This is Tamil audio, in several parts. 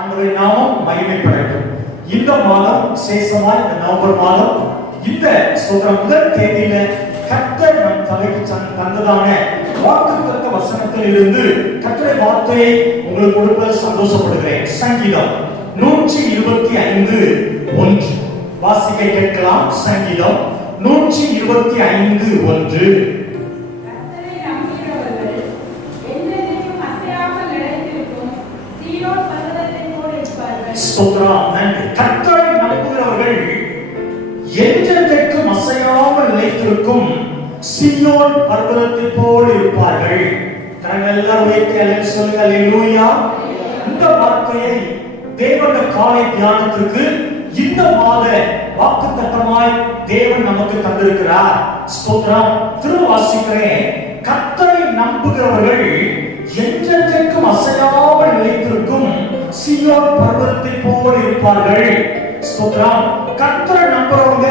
ஆண்டவரின் நாமம் மகிமைப்படட்டும். இந்த மாதம் விசேஷமா இந்த நவம்பர் மாதம் இந்த முதல் தேதியில கர்த்தர் நம் சபைக்கு தந்ததான வாக்குத்தத்த வசனத்தில் இருந்து கர்த்தருடைய வார்த்தையை உங்களுக்கு கொடுப்பதில் சந்தோஷப்படுகிறேன். சங்கீதம் 125:1 வாசிக்க கேட்கலாம். சங்கீதம் 125:1. கர்த்தரை நம்புகிறவர்கள் என்றென்றைக்கும் அசையாமல் நிலைத்திருக்கும் சீயோன் பர்வதத்தை போல் இருப்பார்கள். எல்லாரும் உயர்த்தி சொல்லுங்க அல்லேலூயா. இந்த வார்த்தையை தேவனுடைய காலை தியானத்திற்கு இந்த மாத வாக்குத்தத்தமாய் தேவன் நமக்கு தந்திருக்கிறார். ஸ்தோத்திரம். திரும்ப வாசிக்கிறேன். கர்த்தரை நம்புகிறவர்கள் என்றென்றைக்கும் அசையாமல் நிலைத்திருக்கும் சீயோன் பர்வதத்தை போல் இருப்பார்கள். ஸ்தோத்திரம். கர்த்தரை நம்புறவங்க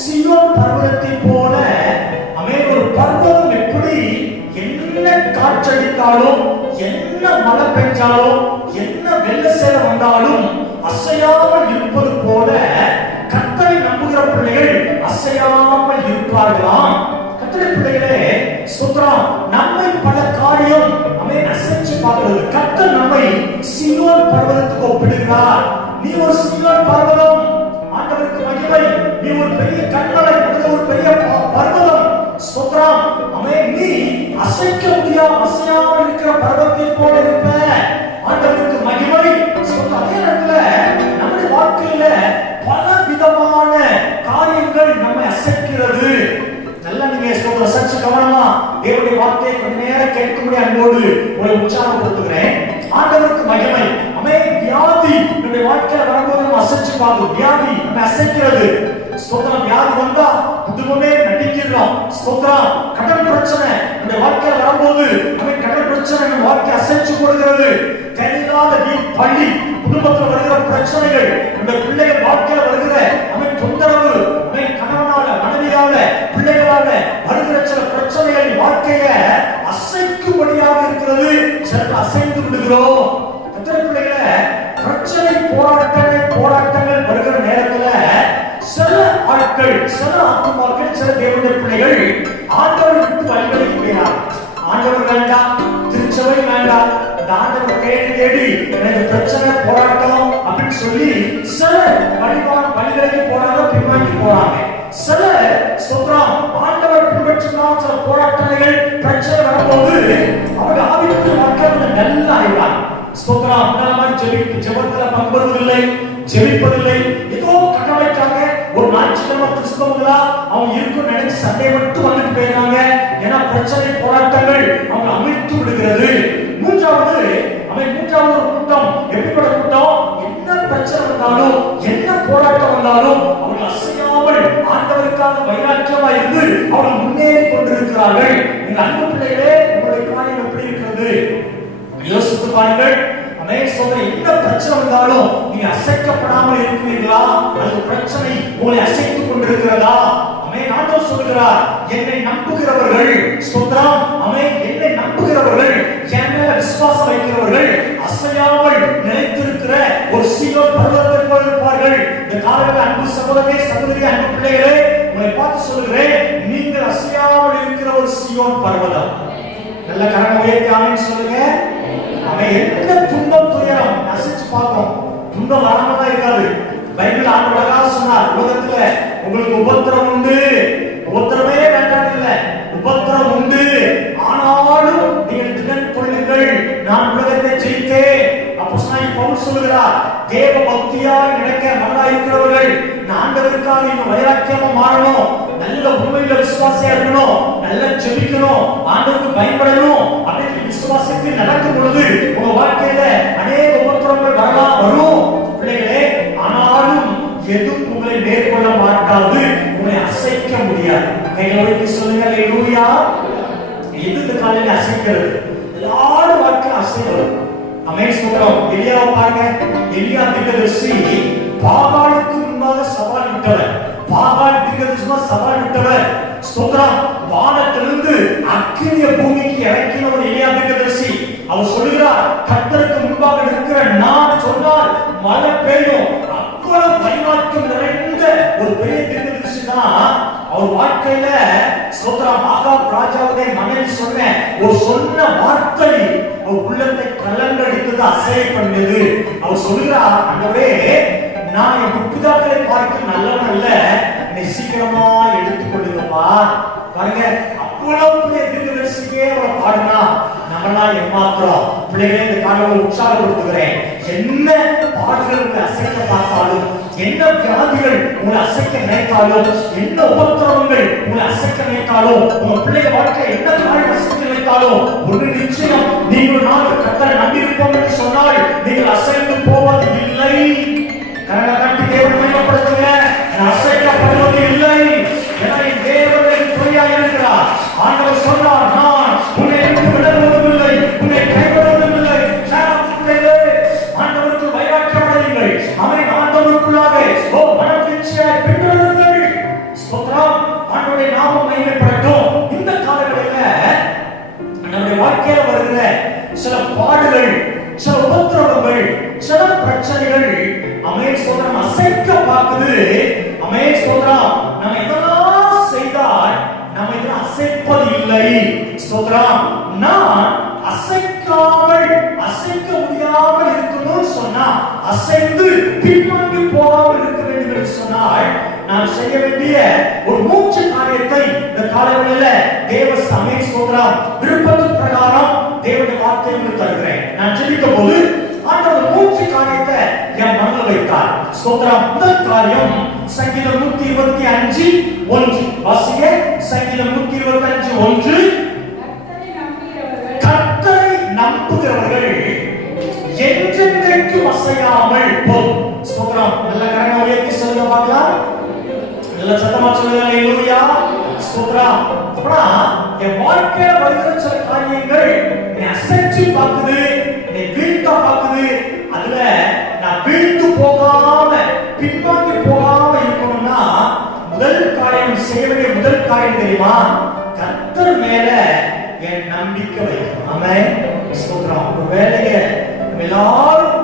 சீயோன் பர்வதத்தை போல ஒரு பர்வதம் எப்படி என்ன காற்றடித்தாலும் என்ன மழை பெஞ்சாலும் என்ன வெள்ள சேரம் வந்தாலும் அசையாமல் இருப்பது போல கர்த்தரை நம்புகிற பிள்ளைகள் அசையாமல் இருப்பார்களாம். கர்த்தரை பிள்ளைகளே ஸ்தோத்திரம். நம்மை பல காரியம் அசைச்சு பார்க்கிறது. கர்த்தர் நம்மை சீயோன் பர்வதத்துக்கு ஒப்பிடுகிறார். நீ ஒரு சீயோன் பர்வதம். ஆண்டவருக்கு மகிமை. நீ ஒரு பெரிய கண்மலை, ஒரு பெரிய பர்வதம். ஸ்தோத்திரம். நீ அசைக்க முடியாம அசையாமல் இருக்கிற பர்வதத்தை போல இருப்ப. ஆண்டவருக்கு மகிமை. அதே நேரத்துல நம்முடைய வாழ்க்கையில பல விதமான காரியங்கள் நம்மை அசைக்கிறது. நல்லா நீங்க சொல்ற சற்று கவனமா தேவனுடைய வார்த்தையை கொஞ்ச நேரம் கேட்கும்படி அன்போடு உங்களை உற்சாகப்படுத்துகிறேன். ஆண்டவருக்கு மகிமை. வியாதி நம்முடைய வாழ்க்கையில வரும்போது நம்ம அசைச்சு பார்க்கும். வியாதி நம்ம அசைக்கிறது. ஸ்தோத்திரம். வியாதி வந்தா குடும்பமே நடிக்கிறோம். ஸ்தோத்திரம். கடன் பிரச்சனை நம்முடைய வாழ்க்கையில வரும்போது கடன் பிரச்சனை நம்ம வாழ்க்கையை அசைச்சு கொடுக்கிறது. தெரியாத பள்ளி குடும்பத்தில் வருகிற பிரச்சனைகள் நம்முடைய பிள்ளைகள் வாழ்க்கையில வருகிற தொந்தரவு கணவனால மனைவியால பிள்ளைகளால வருகிற சில பிரச்சனைகள் வாழ்க்கைய அசைக்கும்படியாக இருக்கிறது. சிலர் அசைந்து விடுகிறோம். பிள்ளைகளை பிரச்சனை போராட்டங்கள் வருகிற நேரத்துல சில ஆட்கள் சில ஆத்துமாக்கள் சில தேவனுடைய பிள்ளைகள் ஆண்டவருக்கு வழிகளுக்கு போயிறாங்க. ஆண்டவர் வேண்டாம், திருச்சபை வேண்டாம், ஆண்டவர் தேடி எனக்கு பிரச்சனை போராட்டம் அப்படின்னு சொல்லி சில வழிகளுக்கு போறாங்க, பின்வாங்கி போறாங்க. சில சொல்றான் ஆண்டவர் பின்பற்றினால் சில போராட்டங்கள் பிரச்சனை வரும்போது அவர்கள் ஆவிக்குரிய மக்கள் நல்ல ஆயிடுவாங்க. ஸ்தோத்திரம். ஜெபத்துல பங்குவதில்லை, ஜெபிப்பதில்லை, ஏதோ கட்டமைக்காங்க. ஒரு ஞாயிற்றுக்கிழமை கிறிஸ்தவங்களா அவங்க இருக்கும் நினைச்சு சண்டை மட்டும் வந்துட்டு போயிடுறாங்க. ஏன்னா பிரச்சனை போராட்டங்கள் அவங்க அமிழ்த்து விடுகிறது. மூன்றாவது ஒரு கூட்டம். எப்படிப்பட்ட கூட்டம்? என்ன பிரச்சனை வந்தாலும் என்ன போராட்டம் வந்தாலும் அவர்கள் அசையாமல் ஆண்டவருக்காக வைராக்கியமா இருந்து அவர்கள் முன்னேறி கொண்டிருக்கிறார்கள். எங்க அன்பு பிள்ளைகளே, உங்களுடைய காரியம் எப்படி இருக்கிறது? யோசித்து பாருங்கள். என்ன பிரச்சனை வந்தாலும் நீங்க அசைக்கப்படாமல் இருக்கிறீர்களா? அது பிரச்சனை உங்களை அசைத்துக் கொண்டிருக்கிறதா? ஆண்டவர் சொல்கிறார், என்னை நம்புகிறவர்கள் ஸ்தோத்திரம். என்னை நம்புகிறவர்கள், என் மேல விசுவாசம் வைக்கிறவர்கள் அசையாமல் நிலைத்திருக்கிற ஒரு சீயோன் பர்வதத்தை போல் இருப்பார்கள். இந்த காலையில அன்பு சகோதரனே, சகோதரி, அன்பு பிள்ளைகளே, உங்களை பார்த்து சொல்கிறேன், நீங்கள் அசையாமல் இருக்கிற ஒரு சீயோன் பர்வதம். நல்ல கரங்களை உயர்த்தி ஆமென் சொல்லுங்க. எந்த துன்பம் துயரம் அசைச்சு பார்ப்போம். துன்பம் வராமதான் இருக்காது. பைபிள் ஆண்டவராக சொன்னார், உலகத்துல உங்களுக்கு உபத்திரம் உண்டு, உபத்திரமே வேண்டாம் இல்ல, உபத்திரம் உண்டு, ஆனாலும் நீங்கள் திடன் கொள்ளுங்கள், நான் உலகத்தை ஜெயித்தேன். அப்போஸ்தலன் பவுல் சொல்கிறார், தேவ பக்தியாய் நடக்க மனதாயிருக்கிறவர்கள் ஆண்டவருக்காக இன்னும் வைராக்கியமா மாறணும், நல்ல உண்மையில விசுவாசியா இருக்கணும், நல்லா ஜெபிக்கணும், ஆண்டவருக்கு பயப்படணும். அப்படி விசுவாசத்தில் நடக்கும் பொழுது உங்க வாழ்க்கையில அநேக உபத்திரங்கள் வரும் பிள்ளைகளே. ஆனாலும் எதுவும் உங்களை மேற்கொள்ள மாட்டாது, உங்களை அசைக்க முடியாது. கைகளை சொல்லுங்க அல்லேலூயா. எது இந்த காலையில அசைக்கிறது? எல்லாரும் வாழ்க்கையில அசைக்கிறது. சொல்றோம். எலியாவை பாருங்க. எலியா தீர்க்கதரிசி பாகாலுக்கு முன்பாக சவால் விட்டவர். பாகால் தீர்க்கதரிசி சவால் விட்டவர். ஸ்தோத்திரம். வானத்தில் அக்கினிய பூமிக்கு இறக்கின ஒரு எலியா தீர்க்கதரிசி. அவர் சொல்கிறார், கர்த்தருக்கு முன்பாக இருக்கிற நான் சொன்னால் மழை பெய்யும். அவ்வளவு வைராக்கியம் நிறைந்த ஒரு பெரிய தீர்க்கதரிசி தான். அவர் வாழ்க்கையில ஸ்தோத்திரம், ஆகாப் ராஜாவுடைய மனைவி சொன்ன வார்த்தை அவர் உள்ளத்தை கலங்கடித்தது, அசைய பண்ணது. அவர் சொல்கிறார், ஆண்டவரே, நான் என் முற்பிதாக்களை பார்க்க நல்லவன் அல்ல, என்னை சீக்கிரமா எடுத்துக்கொள்ளுங்கப்பா. பாருங்க, அவ்வளவு பெரிய தீர்க்கதரிசிக்கே அவர் பாடுனா நம்மளால் ஏமாத்துறோம். பிள்ளைகளே, இந்த காலையில உற்சாகப்படுத்துகிறேன். என்ன பாடுகள் உங்களை அசைக்க பார்த்தாலும், என்ன வியாதிகள் உங்களை அசைக்க நினைத்தாலும், என்ன உபத்திரவங்கள் உங்களை அசைக்க நினைத்தாலும், உங்க பிள்ளைகள் வாழ்க்கை என்ன காரியம் அசைக்க நினைத்தாலும், ஒரு நிச்சயம் நீங்கள் நாங்கள் கர்த்தரை நம்பியிருப்போம் என்று சொன்னால் நீங்கள் அசைந்து போவது இல்லை. கரங்களை தட்டி தேவனை மகிமைப்படுத்துங்க. அசைக்கப்படுவது இல்லை. எனவே தேவனை துணையாக இருக்கிறார். ஆண்டவர் சொன்னார், நான் உன்னை விடுவதும் இல்லை, உன்னை கைவிடுவதும் இல்லை. ஆண்டவருக்கு வைராக்கியமடையுங்கள். அவனை ஆண்டவருக்குள்ளாக மனமகிழ்ச்சியாய் பின்தொடருங்கள். ஸ்தோத்திரம், ஆண்டவருடைய நாமம் மகிமைப்படட்டும். இந்த காலங்களில் நம்முடைய வாழ்க்கையில வருகிற சில பாடுகள், சில உபத்திரவங்கள், சில பிரச்சனைகள் சோதரம் அசைக்க பார்க்குது. சோதரம், நம்ம எதெல்லாம் செய்தால் நம்ம இதெல்லாம் அசைப்பது இல்லை. சோதரம், நான் அசைக்காமல் அசைக்க முடியாமல் இருக்கணும்னு சொன்னா, அசைந்து பின்வாங்கி போகாமல் இருக்க வேண்டும் என்று சொன்னால், நான் செய்ய வேண்டிய ஒரு 3 காரியத்தை இந்த காலவெளியில தேவ சமய சோதரம் விருப்பத்து பிரகாரம் தேவனுடைய வார்த்தையை தருகிறேன். நான் ஜெபிக்கும் போது ஆண்டவர் 3 காரியத்தை என் மனதில் வைத்தார். ஸ்தோத்திரம். முதல் காரியம் சங்கீதம் 125:1. வாசிங்க. சங்கீதம் 125:1. கர்த்தரை நம்புகிறவர்கள் என்றென்றைக்கும் அசையாமல் போம். ஸ்தோத்திரம். நல்ல கரங்களை உயர்த்தி சொல்லுங்க பார்க்கலாம். நல்ல சத்தமா சொல்லுங்க. ஹalleluya. ஸ்தோத்திரம். அப்பனா என் வாழ்க்கையில வருகிற சில காரியங்கள் என்னை அசைச்சு பார்க்குது, என்னை வீழ்த்த பார்க்குது. அதுல நான் வீழ்த்து போகாம பின்வாங்கி போகாம இருக்கணும்னா முதல் காரியம், செய்ய வேண்டிய முதல் காரியம் தெரியுமா? கர்த்தர் மேல என் நம்பிக்கை வைக்கணும். ஆமென். ஸ்தோத்திரம். ஒரு வேலையை எல்லாரும்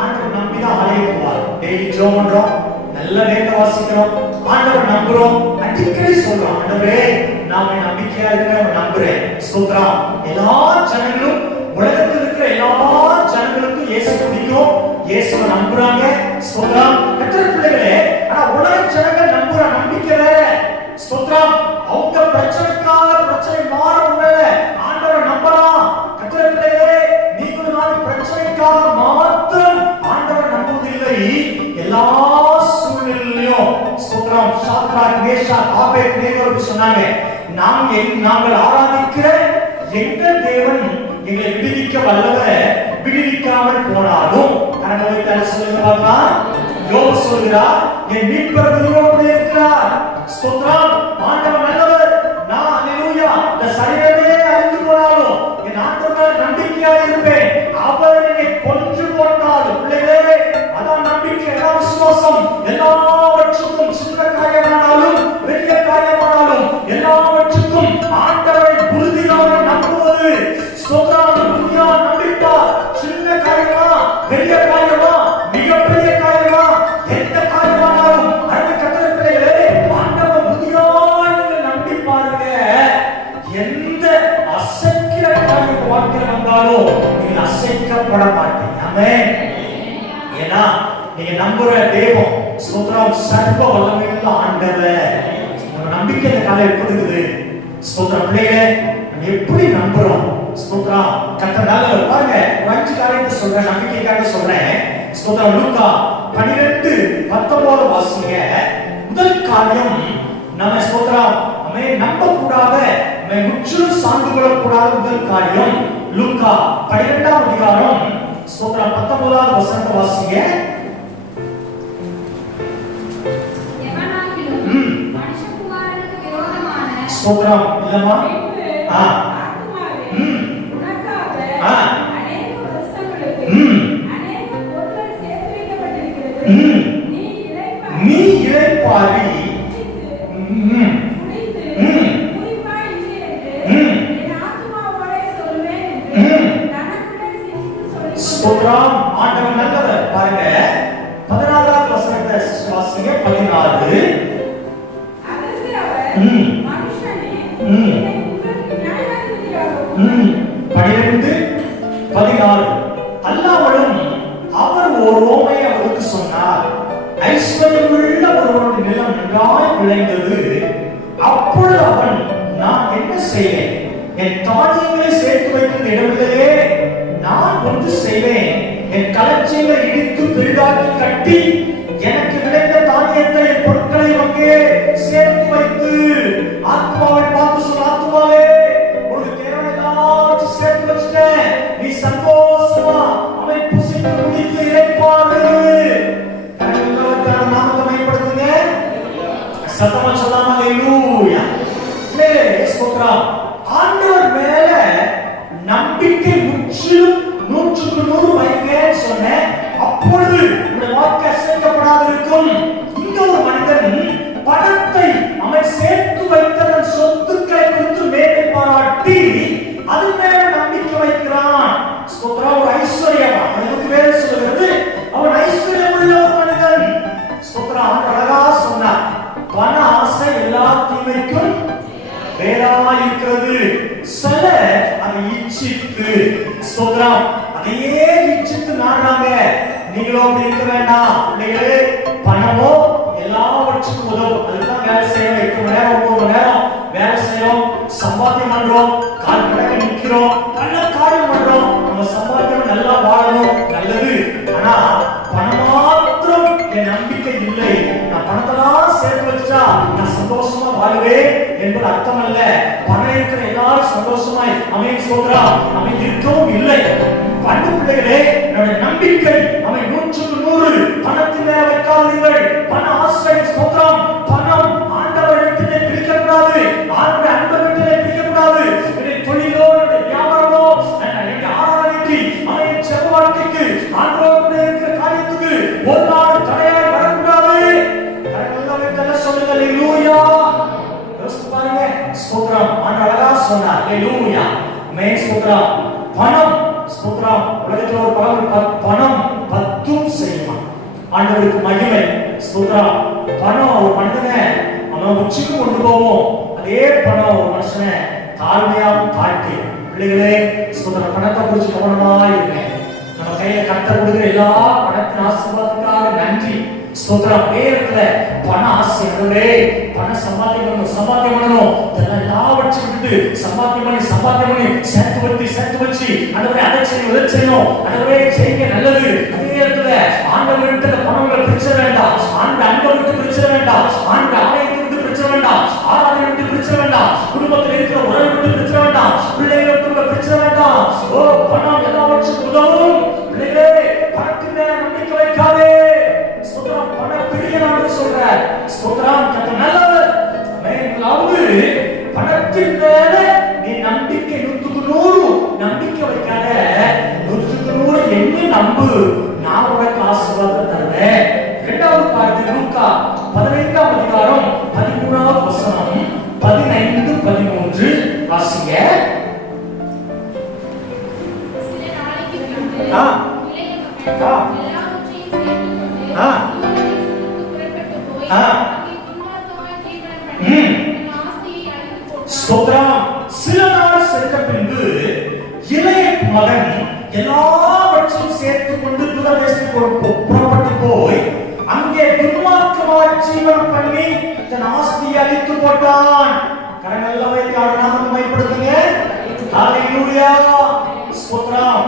ஆண்டவர் நம்பிதான் ஆலயத்துவார். டெய்லி ஜெபம் பண்றோம், நல்ல வேத வாசிக்கிறோம், ஆண்டவர் நம்புறோம், அடிக்கடி சொல்றோம், ஆண்டவரே நான் நம்பிக்கையா இருக்கிறேன், நம்புறேன். ஸ்தோத்திரம். எல்லா ஜனங்களும், உலகத்தில் இருக்கிற எல்லா ஜனங்களுக்கும் இயேசு பிடிக்கும், இயேசுவை நம்புறாங்க. ஸ்தோத்திரம். கர்த்தர் பிள்ளைகளே, ஆனா உலக ஜனங்கள் நம்புற நம்பிக்கை வேற. ஸ்தோத்திரம். அவங்க பிரச்சனைக்காக பிரச்சனை மாறும் வேற. ஆண்டவர் நம்பலாம். கர்த்தர் பிள்ளைகளே, நீங்களும் நான் பிரச்சனைக்காக மாத்திரம் ஆண்டவர் நம்புவதில்லை. எல்லா சூழ்நிலையிலும் ஸ்தோத்திரம். சாத்ராக், மேஷாக், ஆபேத்நேகோ சொன்னாங்க, நாங்கள் ஆராதிக்கிற எங்கள் தேவன் எங்களை விடுவிக்க வல்லவர், விடுவிக்காமல் போனாலும் கரங்களை சொல்லுங்க பார்க்கலாம். யோபு சொல்கிறார், என் மீட்பர் உயிரோடு இருக்கிறார். ஸ்தோத்திரம். ஆண்டவர் நல்லவர். நான் ஹalleluya இந்த சரீரமே அழிந்து போனாலும் என் ஆண்டவர் நம்பிக்கையாக இருப்பேன். அவர் என்னை கொன்று போட்டாலும், பிள்ளைகளே, அதான் நம்பிக்கை. எல்லா விசுவாசம், எல்லாவற்றுக்கும் சின்ன காரியமானாலும் பெரிய காரியமானாலும் எல்லாவற்றுக்கும் ஆண்டவரை உறுதியாக நம்புவது. ஸ்தோத்திரம். உறுதியாக நம்பிட்டால் சின்ன காரியமா பெரிய காரியமா மிகப்பெரிய காரியமா எந்த காரியமானாலும் அந்த கர்த்தர் பிள்ளைகளே, ஆண்டவர் உறுதியாக நம்பி பாருங்க. எந்த அசைக்கிற காரியம் வாழ்க்கையில் வந்தாலும் நீங்க அசைக்கப்பட மாட்டீங்க. ஆமென். ஏன்னா நீங்க நம்புற தேவன் ஸ்தோத்திரம் சர்வ வல்லமையுள்ள ஆண்டவர். நம்ம நம்பிக்கை இந்த காலையில இருக்குது. ஸ்தோத்திரம். பிள்ளைகளே, நம்ம எப்படி நம்புறோம்? ஸ்தோத்திரம். கர்த்தர் நல்லவர். பாருங்க, 5 காரியத்தை சொல்றேன், நம்பிக்கைக்காக சொல்றேன். ஸ்தோத்திரம். லூக்கா 12:19 வாசிங்க. முதல் காரியம், நம்ம ஸ்தோத்திரம் நம்ப கூடாத, நம்ம முற்றிலும் சார்ந்து கொள்ளக்கூடாத முதல் காரியம் லூக்கா 12ஆம் அதிகாரம் ஸ்தோத்திரம் 19வது வசனத்தை வாசிங்க. ஸ்தோத்திரம். இல்லமா? நீ இளைப்பாறி ஸ்தோத்திரம். ஆண்டவர் நல்லவர். பாருங்க 16வது வசனத்தை வாசிங்க. 16. அதற்கு அவர் மனுஷனே உங்களுக்கு நியாயாதிபதியாகவும் 12 16 அல்லாமலும் அவர் ஒரு ஓமையை அவருக்கு சொன்னார். ஐஸ்வர்யமுள்ள ஒருவனுடைய நிலம் நன்றாய் விளைந்தது. அப்பொழுது அவன், நான் என்ன செய்வேன்? என் தானியங்களை சேர்த்து வைக்கும் இடமில்லையே. நான் ஒன்று செய்வேன், என் களஞ்சியங்களை இடித்து பெரிதாக்கி கட்டி எனக்கு விளைந்த தானியத்தை என் பொருட்களை அங்கே சேர்த்து வைத்து, ஆத்மாவை பார்த்து சொல், ஆத்மாவே உனக்கு தேவையான சேர்த்து வச்சுட்டேன், நீ சந்தோஷமா அவை புசித்து குடித்து இறைப்பாடு. நாமத்தை பயன்படுத்துங்க. சத்தமா சொல்லாம ஹalleluya. ஸ்தோத்திரம். ஆண்டவர் மேல நம்பிக்கை முற்றிலும் 100க்கு 100 வைங்கன்னு சொன்னேன். அப்பொழுது உங்களுடைய வாழ்க்கை அசைக்கப்படாது இருக்கும். இங்க ஒரு மனிதன் பணத்தை அவன் சேர்த்து வைத்ததன் சொத்துக்களை குறித்து மேன்மை பாராட்டி அது மேல நம்பிக்கை வைக்கிறான். ஸ்தோத்திரம். ஒரு ஐஸ்வர்யவான். அதுக்கு வேற சொல்கிறது அவன் ஐஸ்வர்யம் உள்ள ஒரு மனிதன். ஸ்தோத்திரம். அழகா சொன்னார், பண ஆசை எல்லா தீமைக்கும் வேறாய் இருக்கிறது. சில அதை இச்சித்து, ஸ்தோத்திரம், அதையே இச்சித்து நாடுறாங்க. நீங்களும் அப்படி இருக்க வேண்டாம். பிள்ளைகளே, பணமோ எல்லாவற்றுக்கும் உதவும். அதுதான் வேலை செய்யணும். 8 மணி நேரம் 9 மணி நேரம் வேலை செய்யறோம், சம்பாத்தியம் பண்றோம், கால் கடக்க நிக்கிறோம், பல காரியம் பண்றோம். நம்ம சம்பாத்தியம் நல்லா வாழணும், நல்லது. ஆனா பணம் மாத்திரம் என் நம்பிக்கை இல்லை. நான் பணத்தெல்லாம் சேர்த்து வச்சா நான் சந்தோஷமா வாழுவேன் என்பது அர்த்தம் அல்ல. பணம் இருக்கிற எல்லாரும் சந்தோஷமாய் அவன் சொல்றா, அவன் இருக்கவும் இல்லை. பண்டு பிள்ளைகளே, என்னுடைய நம்பிக்கை அவன் 100க்கு 100 பணத்தின் மேல வைக்காதீர்கள். பண ஆசை, ஸ்தோத்திரம். பணம் ஆண்டவரிடத்திலே பிரிக்கப்படாது, ஆண்டவருடைய அன்பரிடத்திலே பிரிக்கப்படாது. என்னுடைய தொழிலோ, என்னுடைய வியாபாரமோ, என்னுடைய ஆராதனைக்கு, அவன் செல்வ வாழ்க்கைக்கு, ஆண்டவருடைய இருக்கிற காரியத்துக்கு ஒரு நாள் தடையாய் வரக்கூடாது. கரங்களை தள்ள சொல்லுங்க. ஹalleluya. பாருங்க, ஸ்தோத்திரம். ஆண்டவர் அழகா சொன்னார். ஹalleluya. மே ஸ்தோத்திரம். பணம், ஸ்தோத்திரம். உலகத்துல ஒரு பணம் 10 செய்யுமா. ஆண்டவருக்கு மகிமை. ஸ்தோத்திரம். பணம் ஒரு மனிதனை அவன் உச்சிக்கு கொண்டு போவோம். அதே பணம் ஒரு மனுஷனை தாழ்மையாகவும் தாழ்த்தி. பிள்ளைகளே, ஸ்தோத்திரம். பணத்தை குறிச்சு கவனமா இருங்க. நம்ம கையில கர்த்தர் கொடுக்கிற எல்லா பணத்தின் ஆசீர்வாதத்துக்காக நன்றி. ஸ்தோத்திரம். நேரத்துல பண ஆசைகளே, பண சம்பாத்தியம் பண்ணணும். எல்லாவற்றையும் விட்டு சம்பாத்தியம் பண்ணி சேர்த்து வச்சு ஆண்டவரே அதை செய்யணும். ஆண்டவரே செய்யுங்க, நல்லது. அதே நேரத்துல ஆண்டவர்கிட்ட பணங்களை பிரிச்ச வேண்டாம். அன்பை விட்டு பிரிச்ச வேண்டாம். ஆலயத்தை விட்டு பிரிச்ச வேண்டாம். ஆராதனை விட்டு பிரிச்ச வேண்டாம். குடும்பத்தில் இருக்கிற உறவை விட்டு பிரிச்ச வேண்டாம். பிள்ளைகளை விட்டு பிரிச்ச வேண்டாம். ஓ, பணம் எல்லாவற்றுக்கும் உதவும். பிள்ளைகளே, பணத்தின் மேல நம்பிக்கை வைக்காதே. ஸ்தோத்திரம். பண பிரியனாக சொல்ற ஸ்தோத்திரம். கர்த்தர் நல்லவர். மேலாவது பணத்தின் மேல நீ நம்பிக்கை 100க்கு 100 நம்பிக்கை வைக்காத. 100க்கு 100 என்ன நம்பு, நான் உனக்கு ஆசீர்வாதத்தை தருவேன். இரண்டாவது பாருங்க, லூக்கா 15ஆம் அதிகாரம் 13வது வசனம் 15 13 வாசிங்க. சில நாளைக்கு பின்பு இளைய மகன் எல்லாவற்றையும் சேர்த்துக்கொண்டு புறப்பட்டு போய் அங்கே துன்மார்க்கமாய் ஜீவனம் பண்ணி ஆஸ்தியை அழித்து போட்டான். ஸ்தோத்திரம். சில நாள் சென்ற பின்பு இளைய மகன் எல்லாவற்றையும் சேர்த்துக் கொண்டு தூரதேசத்துக்கு புறப்பட்டு போய் அங்கே துன்மார்க்கமாய் ஜீவனம் பண்ணி தன் ஆஸ்தியை அழித்து போட்டான். கரங்களை வைத்து நாமத்தை மகிமைப்படுத்துங்க. ஹalleluya. ஸ்தோத்திரம்.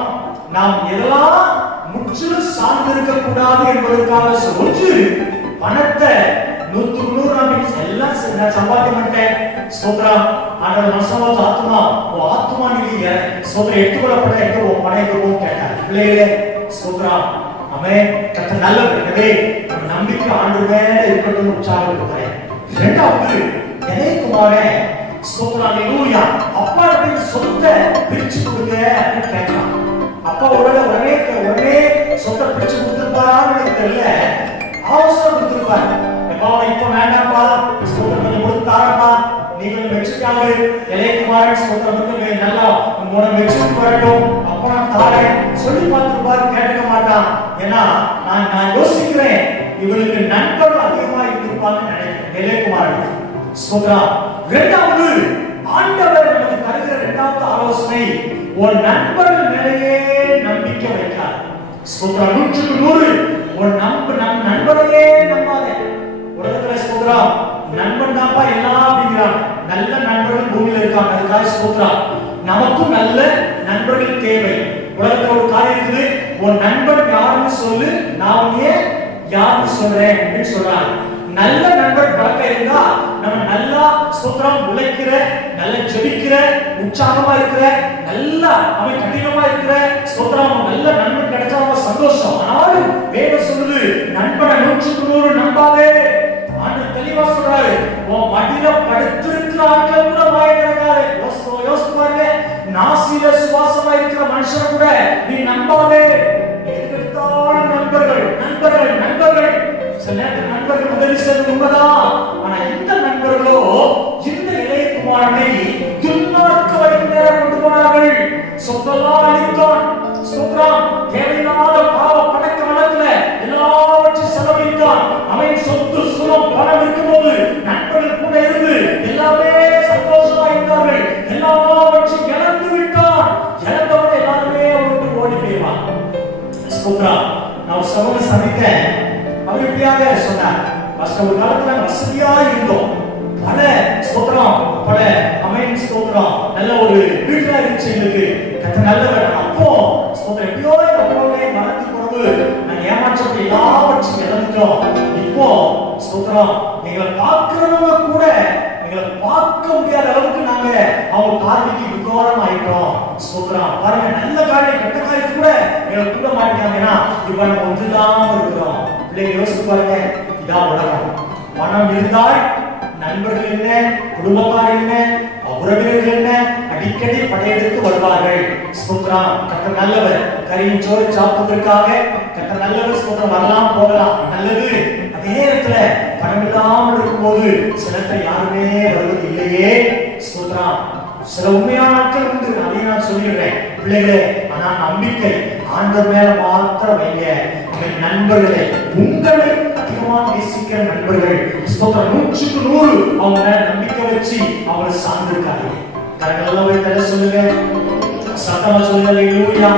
நாம் எல்லாம் முற்றிலும் சார்ந்து இருக்க கூடாது என்பதற்காக சொல்லிட்டு பணத்தை 100க்கு 100 நம்பிக்கை எல்லாம் சம்பாதிக்க மாட்டேன். ஸ்தோத்திரம். ஆண்டவர் மனசமாவது ஆத்மா நீங்க ஸ்தோத்திரம் எடுத்துக்கொள்ளப்பட எங்க பணம் எங்க கேட்டார். பிள்ளைகளே, ஸ்தோத்திரம். ஆமென். கர்த்தர் நல்லவர். எனவே நம்பிக்கை ஆண்டவர் மேல இருக்கட்டும் உற்சாகம் கொடுக்கிறேன். இரண்டாவது, இளையகுமாரே, ஸ்தோத்திரம். ஹalleluya. அப்பா கிட்ட சொத்தை பிரிச்சு கொடுங்க அப்படின்னு கேட்கலாம். அப்பா உடனே சொத்தை பிரிச்சு கொடுத்துருப்பாரான்னு எனக்கு தெரியல. அவசரம் கொடுத்துருப்பாரு. இப்ப வேண்டாம்ப்பா, ஸ்தோத்திரம் கொஞ்சம் கொடுத்து தாரப்பா, நீ கொஞ்சம் வச்சுக்க வச்சுக்காக இளையகுமாரன் சொல்றதுக்கு நல்லா உன்னோட வச்சுட்டு வரட்டும் அப்புறம் தாரேன் சொல்லி பார்த்துருப்பாரு, கேட்க மாட்டான். ஏன்னா நான் யோசிக்கிறேன் இவளுக்கு நண்பர்கள் அதிகமா இருந்திருப்பாங்கன்னு நினைக்கிறேன் இளையகுமாரன். ஸ்தோத்திரம். இரண்டாவது ஆண்டவர் நமக்கு தருகிற இரண்டாவது ஆலோசனை, ஒரு நண்பர்கள் மேலேயே நம்பிக்கை வைக்கார். ஸ்தோத்திரம். 100 ஒரு நண்பரையே நம்பாதே. உலகத்துல ஸ்தோத்திரம் நண்பன் தான்ப்பா எல்லாம் அப்படிங்கிறாங்க. நல்ல நண்பர்கள் பூமியில இருக்காங்க, அதுக்காக ஸ்தோத்திரம். நமக்கும் நல்ல நண்பர்கள் தேவை. உலகத்துல ஒரு காரியம் இருக்குது, ஒரு நண்பன் யாருன்னு சொல்லு, நான் உன்னைய யாருன்னு சொல்றேன் அப்படின்னு சொல்றாங்க. நல்ல நண்பர் பழக்கம் இருந்தா நம்ம நல்லா ஸ்தோத்திரம் உழைக்கிற, நல்ல ஜெபிக்கிற, உற்சாகமா இருக்கிற, நல்லா அவன் கடினமா இருக்கிற ஸ்தோத்திரம் நல்ல நண்பன் கிடைச்சா அவன் சந்தோஷம். ஆனாலும் வேதம் சொல்லுது நண்பனை 100 நம்பாதே. ஆண்டவர் தெளிவா சொல்றாரு, உன் மடியில படுத்திருக்கிற ஆட்கள் கூட வாய்க்கிறாரு. யோசிச்சு பாருங்க, நாசில சுவாசமா இருக்கிற மனுஷன் கூட நீ நம்பாதே. எதிர்த்தாலும் நண்பர்கள் நண்பர்கள் நண்பர்கள் சில நேரத்தில் நண்பர்கள் உதவி செய்வது உண்மைதான். ஆனா இந்த நண்பர்களோ இந்த இளையகுமாரனை துன்மார்க்க வழிக்கு நேரம் கொண்டு போனார்கள். சொத்தெல்லாம் அழித்தான். ஸ்தோத்திரம். தேவையில்லாத பாவ பழக்க வழக்குல எல்லாவற்றையும் செலவழித்தான். அவன் சொத்து சுகம் பணம் இருக்கும்போது நண்பர்கள் கூட இருந்து எல்லாமே சந்தோஷமா இருந்தார்கள். எல்லாவற்றையும் இழந்து விட்டான். இழந்தவன் எல்லாருமே விட்டு ஓடி போயிடுவான். ஸ்தோத்திரம். நான் சகோதர சந்தித்தேன். அவர் எப்படியாக சொன்னார், ஒரு காலத்துல வசதியா இருந்தோம், பல ஸ்தோத்திரம் பல அமைன் ஸ்தோத்திரம் நல்ல ஒரு வீட்டுல இருந்துச்சு எங்களுக்கு. கத்த நல்லவர். அப்போ ஸ்தோத்திரம் எப்படியோ அப்போவே மறந்து போறது நாங்க ஏமாற்றத்தை எல்லாவற்றையும் இழந்துட்டோம். இப்போ ஸ்தோத்திரம் எங்களை பார்க்கிறவங்க கூட எங்களை பார்க்க முடியாத அளவுக்கு நாங்க அவங்க பார்வைக்கு விகாரம் ஆயிட்டோம். ஸ்தோத்திரம். பாருங்க, நல்ல காரியம் கெட்ட காரியம் கூட எங்களை கூட மாட்டேங்கன்னா இப்ப நம்ம ஒன்றுதான் இருக்கிறோம். யோசிச்சு பாருங்க, இதான் உலகம். பணம் இருந்தால் நண்பர்கள் என்ன, குடும்பத்தார் என்ன, உறவினர்கள் என்ன, அடிக்கடி படையெடுத்து வருவார்கள். ஸ்தோத்திரம். கர்த்தர் நல்லவர். கறியும் சோறு சாப்பிடுவதற்காக கர்த்தர் நல்லவர். ஸ்தோத்திரம். வரலாம் போகலாம், நல்லது. அதே இடத்துல பணம் இல்லாமல் இருக்கும்போது சிலத்தை யாருமே வருவது இல்லையே. ஸ்தோத்திரம். சில உண்மையான ஆட்கள் உண்டு, அதையும் நான் சொல்லிடுறேன் பிள்ளைகளே. ஆனா நம்பிக்கை ஆண்டவர் மேல மாத்திரம் வைங்க. நண்பர்களே, உங்களை அதிகமா நேசிக்கிற நண்பர்கள் 100 அவங்க நம்பிக்கை வச்சு அவங்களை சார்ந்திருக்காங்க. கரெக்டாக தர சொல்லுங்க, சத்தமா சொல்லுங்க. ஹல்லேலூயா.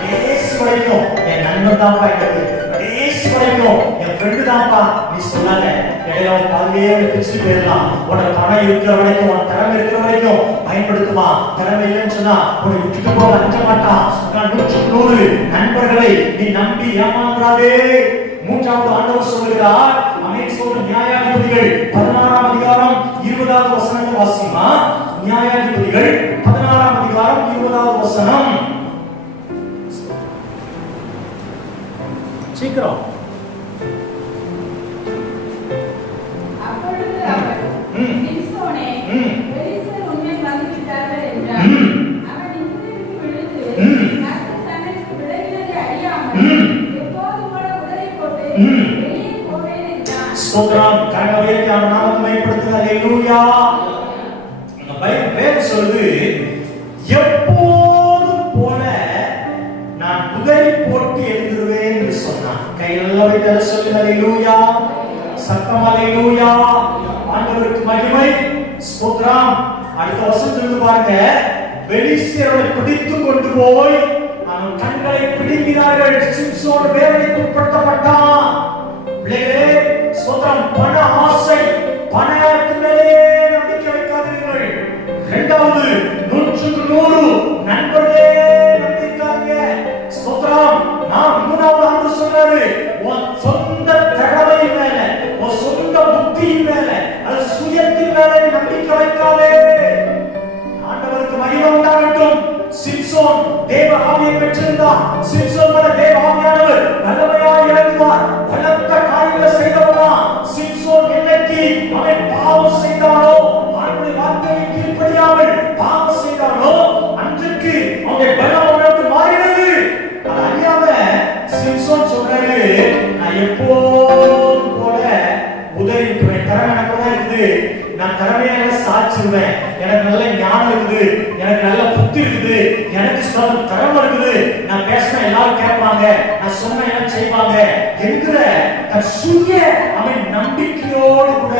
கடைசி வரைக்கும் என் நண்பன் தான்ப்பா, எனக்கு கடைசி வரைக்கும் என் ஃப்ரெண்டு தான்ப்பா நீ சொல்லாத. இடையில பாதியே பிடிச்சிட்டு போயிடலாம். உனக்கு பணம் இருக்கிற வரைக்கும், உனக்கு திறமை இருக்கிற வரைக்கும் பயன்படுத்துமா. திறமை இல்லைன்னு சொன்னா உன்னை விட்டுட்டு போக அஞ்ச மாட்டான். 100 நண்பர்களை நீ நம்பி ஏமாறாதே. மூன்றாவது ஆண்டவர் சொல்கிறார், அநேக சொல்ற நியாயாதிபதிகள் 16ஆம் அதிகாரம் 20வது வசனத்தை வாசிமா. நியாயாதிபதிகள் 16ஆம் அதிகாரம் 20வது வசனம். சீக்கிரம். அப்பொழுது அவர் சிம்சோனே, பெலிஸ்தர் உன்னை வந்துவிட்டார்கள் என்றார். அவன் நிமிர்ந்து விழுந்து கர்த்தர் தனக்கு விலகினதை அறியாமல் எப்போதும் போல உதறி போட்டு வெளியே போவேன் என்றான். ஸ்தோத்திரம். கரங்களை உயர்த்தி அவர் நாமத்தை மகிமைப்படுத்துங்க. ஹல்லேலூயா. இந்த பைபிள் வேதம் சொல்லுது, எப்போதும் போல நான் உதறி போட்டு எழுந்துருவேன் என்று சொன்னான். கையெல்லாம் வைத்து சொல்லுங்க. ஹல்லேலூயா. சத்தம் ஹல்லேலூயா. ஆண்டவருக்கு மகிமை. ஸ்தோத்திரம். அடுத்த வசனத்திலிருந்து பாருங்க, பெலிஸ்தரை பிடித்து கொண்டு போய் அவன் கண்களை பிடுங்கினார்கள். சிம்சோன் வேதனைக்கு உட்படுத்தப்பட்டான். பிள்ளைகளே, ஸ்தோத்திரம். பண ஆசை, பணத்திலே நம்பிக்கை வைக்காதீர்கள். இரண்டாவது 100 நண்பர்களே நம்பிக்காங்க. ஸ்தோத்திரம். நான் மூணாவது ஆண்டு சொன்னாரு, உன் சொந்த திறமை மேல, உன் சொந்த புத்தி மேல, அது சுயத்தின் மேல நம்பிக்கை வைக்காதே. ஆண்டவருக்கு மகிமை உண்டாகட்டும். சிம்சோன் தேவ ஆவியை பெற்றிருந்தார். சிம்சோன் மேல தேவ ஆவியானவர் வல்லமையாய் இறங்குவார். பலத்த காரியங்களை செய்தவனா சிம்சோன். என்னைக்கு அவன் பாவம் செய்தானோ, ஆண்டவருடைய வார்த்தையை கீழ்ப்படியாமல் பாவம் செய்தானோ, அன்றைக்கு அவனுடைய பலம் அவனுக்கு மாறினது. அது அறியாம சிம்சோன் சொல்றாரு, நான் எப்போதும் போல உதவி திறமை எனக்கு இருக்குது, நான் திறமையாக சாட்சி சாதிச்சிருவேன், எனக்கு நல்ல ஞானம் இருக்குது, எனக்கு நல்ல புத்தி இருக்குது, எனக்கு சொல்ல திறமை இருக்குது, நான் பேசினா எல்லாரும் கேட்பாங்க, நான் சொன்ன எல்லாம் செய்வாங்க என்கிற சுய நம்பிக்கையோடு கூட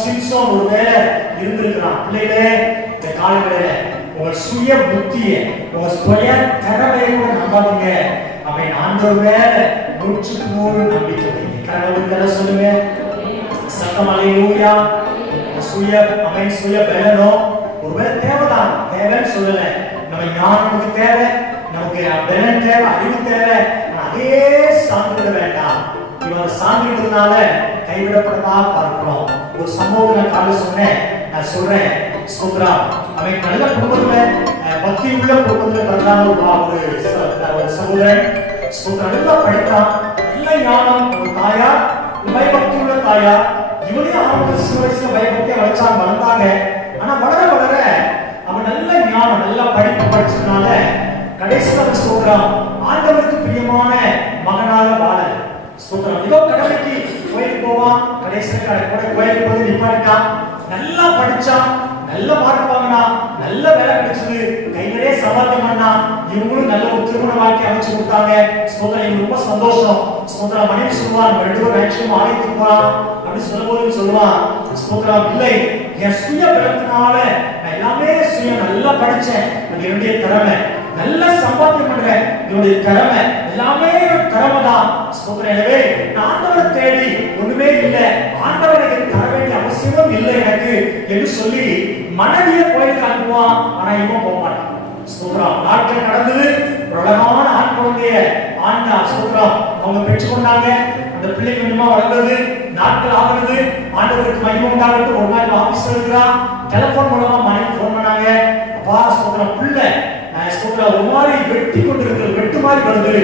சிம்சோன் ஒருவேளை இருந்திருக்கிறான். பிள்ளைகளே, இந்த காலங்களில உங்க சுய புத்தியை, உங்க சுய திறமையை கூட நம்பாதீங்க. அவன் ஆண்டவர் மேல 100% நம்பிக்கை வைங்க. கடவுளுக்கு சொல்லுங்க சத்தம் அல்லேலூயா. சுய பலனோ ஒருவேளை தேவைதான், தேவைன்னு சொல்லல. நம்ம ஞானம் நமக்கு தேவை, நமக்கு பலன் தேவை, அறிவு தேவை. அதே சார்ந்திட வேண்டாம். இவன் சார்ந்திடுறதுனால கைவிடப்படதா பார்க்கிறோம். ஒரு சம்பவத்தை நான் காலையில் சொன்னேன், நான் சொல்றேன். ஸ்தோத்ரா, அவன் நல்ல குடும்பத்துல, பக்தி உள்ள குடும்பத்துல பிறந்தான ஒரு சகோதரன். ஸ்தோத்ரா, நல்லா படித்தான், நல்ல ஞானம், ஒரு தாயார், பயபக்தி உள்ள தாயார். இவனையும் ஆரம்ப சிறு வயசுல பயபக்தியை வளர்ச்சாங்க, வளர்ந்தாங்க. ஆனா வளர வளர அவன் நல்ல ஞானம், நல்ல படிப்பு படிச்சதுனால கடைசியாக ஸ்தோத்ரம் ஆண்டவருக்கு பிரியமான மகனாக வாழ ஸ்தோத்ரம். இதோ கடமைக்கு கோயிலுக்கு போவான், கடைசியாக கோயிலுக்கு போய் நிப்பாட்டான். நல்லா படிச்சான், நல்ல மார்க் வாங்கினா, நல்ல வேலை கிடைச்சது, கையிலே சம்பாத்தியம் பண்ணா. இவங்களும் நல்ல ஒரு திருமண வாழ்க்கை அமைச்சு கொடுத்தாங்க. ஸ்தோத்ரம், இவங்க ரொம்ப சந்தோஷம். ஸ்தோத்ரம், மனைவி சொல்லுவான், 2 பேரும் மேக்சிமம் ஆலயத்துக்கு போறான் அப்படின்னு சொல்லும்போது சொல்லுவான், ஸ்தோத்ரம், இல்லை என் சுய பலத்தினால நான் எல்லாமே சுயம் நல்லா படிச்சேன், அது என்னுடைய திறமை, நல்ல சம்பாத்தியம் பண்றேன், என்னுடைய திறமை, எல்லாமே திறமை தான். ஸ்தோத்ரம், எனவே நான் ஆண்டவரை தேடி ஒண்ணுமே இல்லை, ஆண்டவரை தர வேண்டிய அவசியமும் இல்லை எனக்கு என்று சொல்லி மனைவியை கோயிலுக்கு அனுப்புவான். ஆனா இவன் போக மாட்டான். ஸ்தோத்ரம், நாட்கள் நடந்தது. ஒரு அழகான ஆண் குழந்தைய ஆண்டா ஸ்தோத்ரம் அவங்க பெற்றுக்கொண்டாங்க. அந்த பிள்ளை கொஞ்சமா வளர்ந்தது, நாட்கள் ஆகிறது. ஆண்டவருக்கு மகிமை உண்டாகட்டும். ஒரு நாள் ஆபீஸ்ல இருக்கிறான், டெலிபோன் மூலமா மனைவி போன் பண்ணாங்க. அப்பா ஸ்தோத்ரம், பிள்ளை ஸ்தோத்ரம் ஒரு மாதிரி வெட்டி கொண்டு இருக்கிறது, வெட்டு மாதிரி வருது.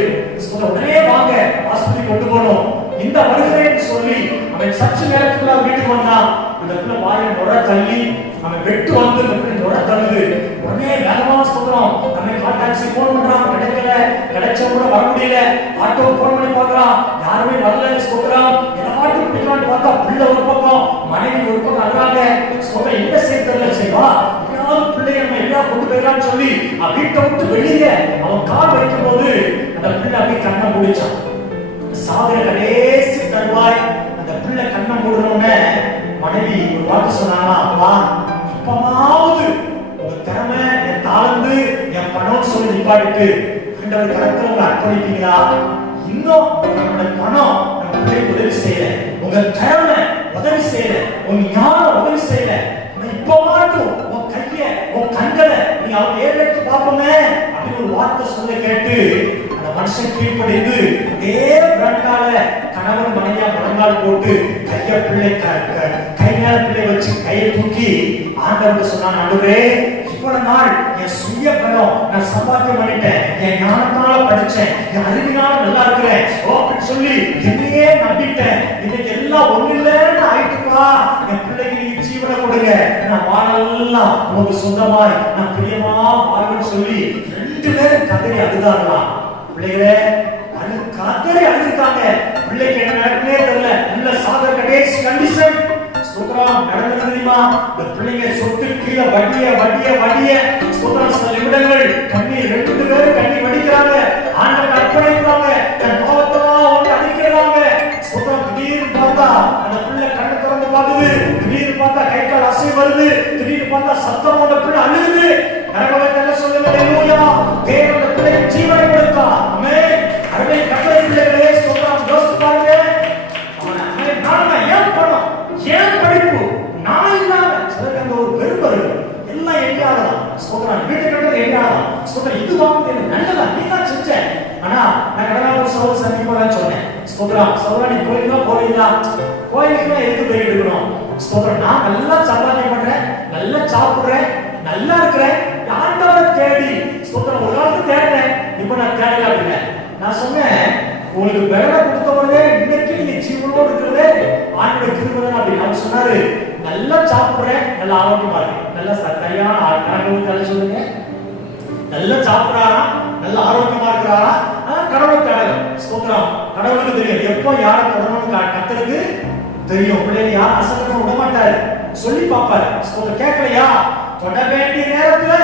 ஸ்தோத்ரம், உடனே வாங்க ஆஸ்பத்திரி கொண்டு போகணும். இந்த வருகிறேன்னு சொல்லி அவன் சற்று நேரத்துக்குள்ள வீட்டுக்கு வந்தான். அந்த பிள்ளை வாயை நுர தள்ளி அவன் வெட்டு வந்து அந்த பிள்ளை நுர தள்ளுது. உடனே வேகமா ஸ்தோத்ரம் நம்ம கால் டாக்ஸி போன் பண்றான், கிடைக்கல, கிடைச்ச கூட வர முடியல. ஆட்டோ போன் பண்ணி பார்க்கறான், யாருமே வரல. ஸ்தோத்ரம், எல்லாரும் பிடிக்கலான்னு பார்த்தா பிள்ளை ஒரு பக்கம், மனைவி ஒரு பக்கம் அழுறாங்க. ஸ்தோத்ரம், என்ன செய்யறதுல செய்வா, பிள்ளைய நம்ம எங்கேயா கொண்டு போயிடலாம்னு சொல்லி வீட்டை விட்டு வெளியே அவன் கால் வைக்கும் போது அந்த பிள்ளை அப்படியே கண்ணை மூடிச்சான். சாதனை கடைசி தருவாய் அந்த பிள்ளை கண்ணை மூடணும்னு மனைவி ஒரு வார்த்தை சொன்னாங்களா, அப்பா இப்பமாவது உங்க திறமை, என் தாளந்து, என் பணம் சொல்லி நிப்பாட்டிட்டு ஆண்டவர் கரத்துல உங்களை அர்ப்பணிப்பீங்களா? இன்னும் நம்மளோட பணம் நம்ம பிள்ளைக்கு உதவி செய்யல, உங்க திறமை உதவி செய்யல, உங்க ஞானம் உதவி செய்யல, இப்ப மாட்டும் உன் கைய உன் கண்களை நீ அவன் ஏறெடுத்து பார்ப்போமே அப்படின்னு ஒரு வார்த்தை சொல்ல கேட்டு அந்த மனுஷன் கீழ்ப்படிந்து அதே பிரண்டால கணவன் மனைவியா முழங்கால் போட்டு கைய பிள்ளை கை மேல பிள்ளை வச்சு கையை தூக்கி ஆண்டவர்கிட்ட சொன்னான், ஆண்டவரே இவ்வளவு நாள் என் சுய பலம் நான் சம்பாத்தியம் பண்ணிட்டேன், என் ஞானத்தால படிச்சேன், என் அறிவினால நல்லா இருக்கிறேன் அப்படின்னு சொல்லி என்னையே நம்பிட்டேன். இன்னைக்கு எல்லாம் ஒண்ணு இல்லைன்னு ஆயிட்டுப்பா, என் பிள்ளைக்கு நீங்க ஜீவனை கொடுங்க, நான் வாழலாம் உங்களுக்கு சொந்தமாய் நான் பிரியமா வாழ்வேன்னு சொல்லி 2 பேரும் கதறி அழுதாங்களாம். பிள்ளைகளே, அது கதறி அழுதுருக்காங்க. பிள்ளைக்கு என்ன நடக்குன்னே தெரியல. நல்ல சாதனை கடைசி கண்டிஷன் ஸ்தோத்திரம் நடந்தது தெரியுமா? இந்த பிள்ளைங்க சொத்து கீழே வடிய ஸ்தோத்திரம் சில நிமிடங்கள் கண்ணீர் 2 பேரும் கண்ணீர் வடிக்கிறாங்க. ஆண்டவரை அர்ப்பணிக்கிறாங்க, தன் பாவத்தெல்லாம் ஒன்று அடிக்கிறாங்க. ஸ்தோத்திரம், திடீர்னு பார்த்தா அந்த பிள்ளை கண்ணை திறந்து பார்க்குது, திடீர்னு பார்த்தா கை கால் அசை வருது, திடீர்னு பார்த்தா சத்தம் அந்த பிள்ளை அழுகுது. நரகவெல்லாம் சொல்லுங்க, அல்லேலூயா, தேவன் அந்த பிள்ளைக்கு ஜீவனை கொடுத்தார். ஆமென். அருமை கட்டளை பிள்ளைகளே, ஸ்தோத்திரம், யோசித்து பாருங்க. நான் ஏன் பணம், ஏன் படிப்பு, நான் இல்லாம சிலருக்கு அந்த ஒரு வெறுப்பு இருக்கு. எல்லாம் எங்காதான் ஸ்தோத்திரம், வீட்டு கட்டது எங்காதான் ஸ்தோத்திரம், இது வாங்குறது நல்லதா, நீ தான் செஞ்ச. ஆனா நான் கடனால சோறு சந்திப்பதான் சொன்னேன். ஸ்தோத்திரம், சோதரா நீ கோயிலுக்கு போறீங்களா? கோயிலுக்கு எதுக்கு போயிட்டு இருக்கணும்? ஸ்தோத்திரம், நான் நல்லா சம்பாத்தியம் பண்றேன், நல்லா சாப்பிடுறேன், நல்லா இருக்கிறேன், ஆண்டவரை தேடி ஸ்தோத்திரம் ஒரு காலத்து தேடினேன், இப்ப நான் தேடல அப்படிங்க. நான் சொன்னேன், உங்களுக்கு வேலை கொடுத்தவரே இன்னைக்கு நீங்க ஜீவனோடு இருக்கிறதே ஆண்டவருடைய கிருபை அப்படின்னு அவர் சொன்னாரு. நல்லா சாப்பிடுறேன், நல்லா ஆரோக்கியமா இருக்கு, நல்லா சரியான கடவுளுக்கு சொல்லுங்க, நல்லா சாப்பிடுறாரா, நல்ல ஆரோக்கியமா இருக்கிறாரா, கடவுள் தேடல. ஸ்தோத்திரம், கடவுளுக்கு தெரியும் எப்போ யாரை தொடரணும்னு கத்தருக்கு தெரியும். பிள்ளைங்க யாரும் அசைக்க விட மாட்டாரு. சொல்லி பாப்பாரு. கேட்கலையா? தொட வேண்டிய நேரத்துல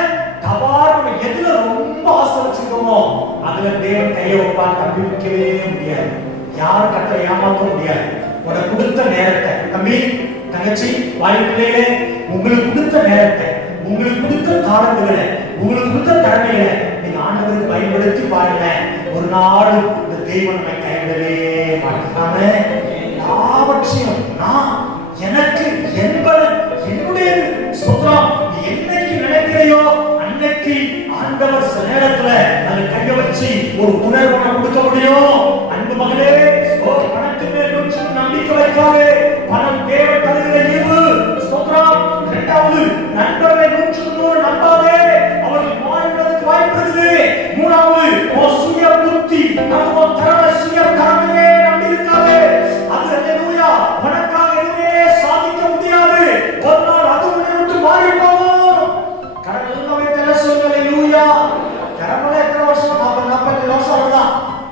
தபார் நம்ம எதுல ரொம்ப ஆசை வச்சிருக்கோமோ அதுல தேவன் கையை வைப்பார். தம்பி வைக்கவே முடியாது. யாரும் கட்ட ஏமாற்ற முடியாது. உனக்கு கொடுத்த நேரத்தை, தம்பி தங்கச்சி வாய்ப்பிள்ளைகளே, உங்களுக்கு கொடுத்த நேரத்தை, உங்களுக்கு கொடுத்த தாளந்துகளை, உங்களுக்கு கொடுத்த திறமைகளை நீங்க ஆண்டவருக்கு பயன்படுத்தி பாருங்க. ஒரு நாள் இந்த தெய்வம் நம்மை கைவிடவே மாட்டாங்க. எல்லாவற்றையும் நான் எனக்கு என்பது என்னுடையது. ஸ்தோத்திரம். என்னைக்கு நினைக்கிறையோ அன்னைக்கு ஆண்டவர் சில நேரத்துல அதை கைய வச்சு ஒரு உணர்வை கொடுக்க முடியும். அன்பு மகளே, பணத்து மேல் நம்பிக்கை வைக்காதே. பணம் தேவ தருகிற ஈவு. ஸ்தோத்திரம். இரண்டாவது, நண்பர்களை 100 நம்பாதே. அவர்கள் மாறுவதற்கு வாய்ப்பு இருக்குது. மூணாவது, சுய புத்தி, நம்ம தர சுய கர்மையே நம்பி இருக்காதே. அது அல்லேலூயா, உனக்காக எதுவுமே சாதிக்க முடியாது. ஒரு நாள் அது உன்னை விட்டு மாறி போகும். கடவுளை தர சொல்லுங்க. அல்லேலூயா. கடவுளை எத்தனை வருஷம்? 40 வருஷம் ஆகுதான்.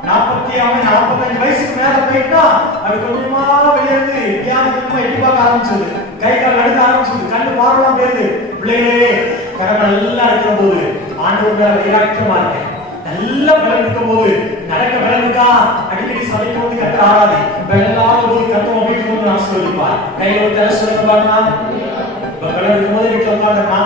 45 வயசுக்கு மேல போயிட்டா அது கொஞ்சமா வெளியிருந்து வியாதிகமா எட்டி பார்க்க ஆரம்பிச்சது. கை கால் நடுக்க ஆரம்பிச்சது. கண்ணு பார்க்கலாம் போயிருது. பிள்ளைகளே, கடவுள் நல்லா இருக்கிற போது ஆண்டவர் மேல வைராக்கியமா இருக்கு. நல்லா பலன் இருக்கும் போது நடக்க பலன் இருக்கா? அடிக்கடி சபைக்கு வந்து கத்த ஆடாது. பலனாக போது கத்தவங்க வீட்டுக்கு வந்து நான் சொல்லிப்பார். கையில ஒரு தர சொல்லுங்க பாருங்க. பலன் இருக்கும் போது வீட்டுல உட்காந்துருமா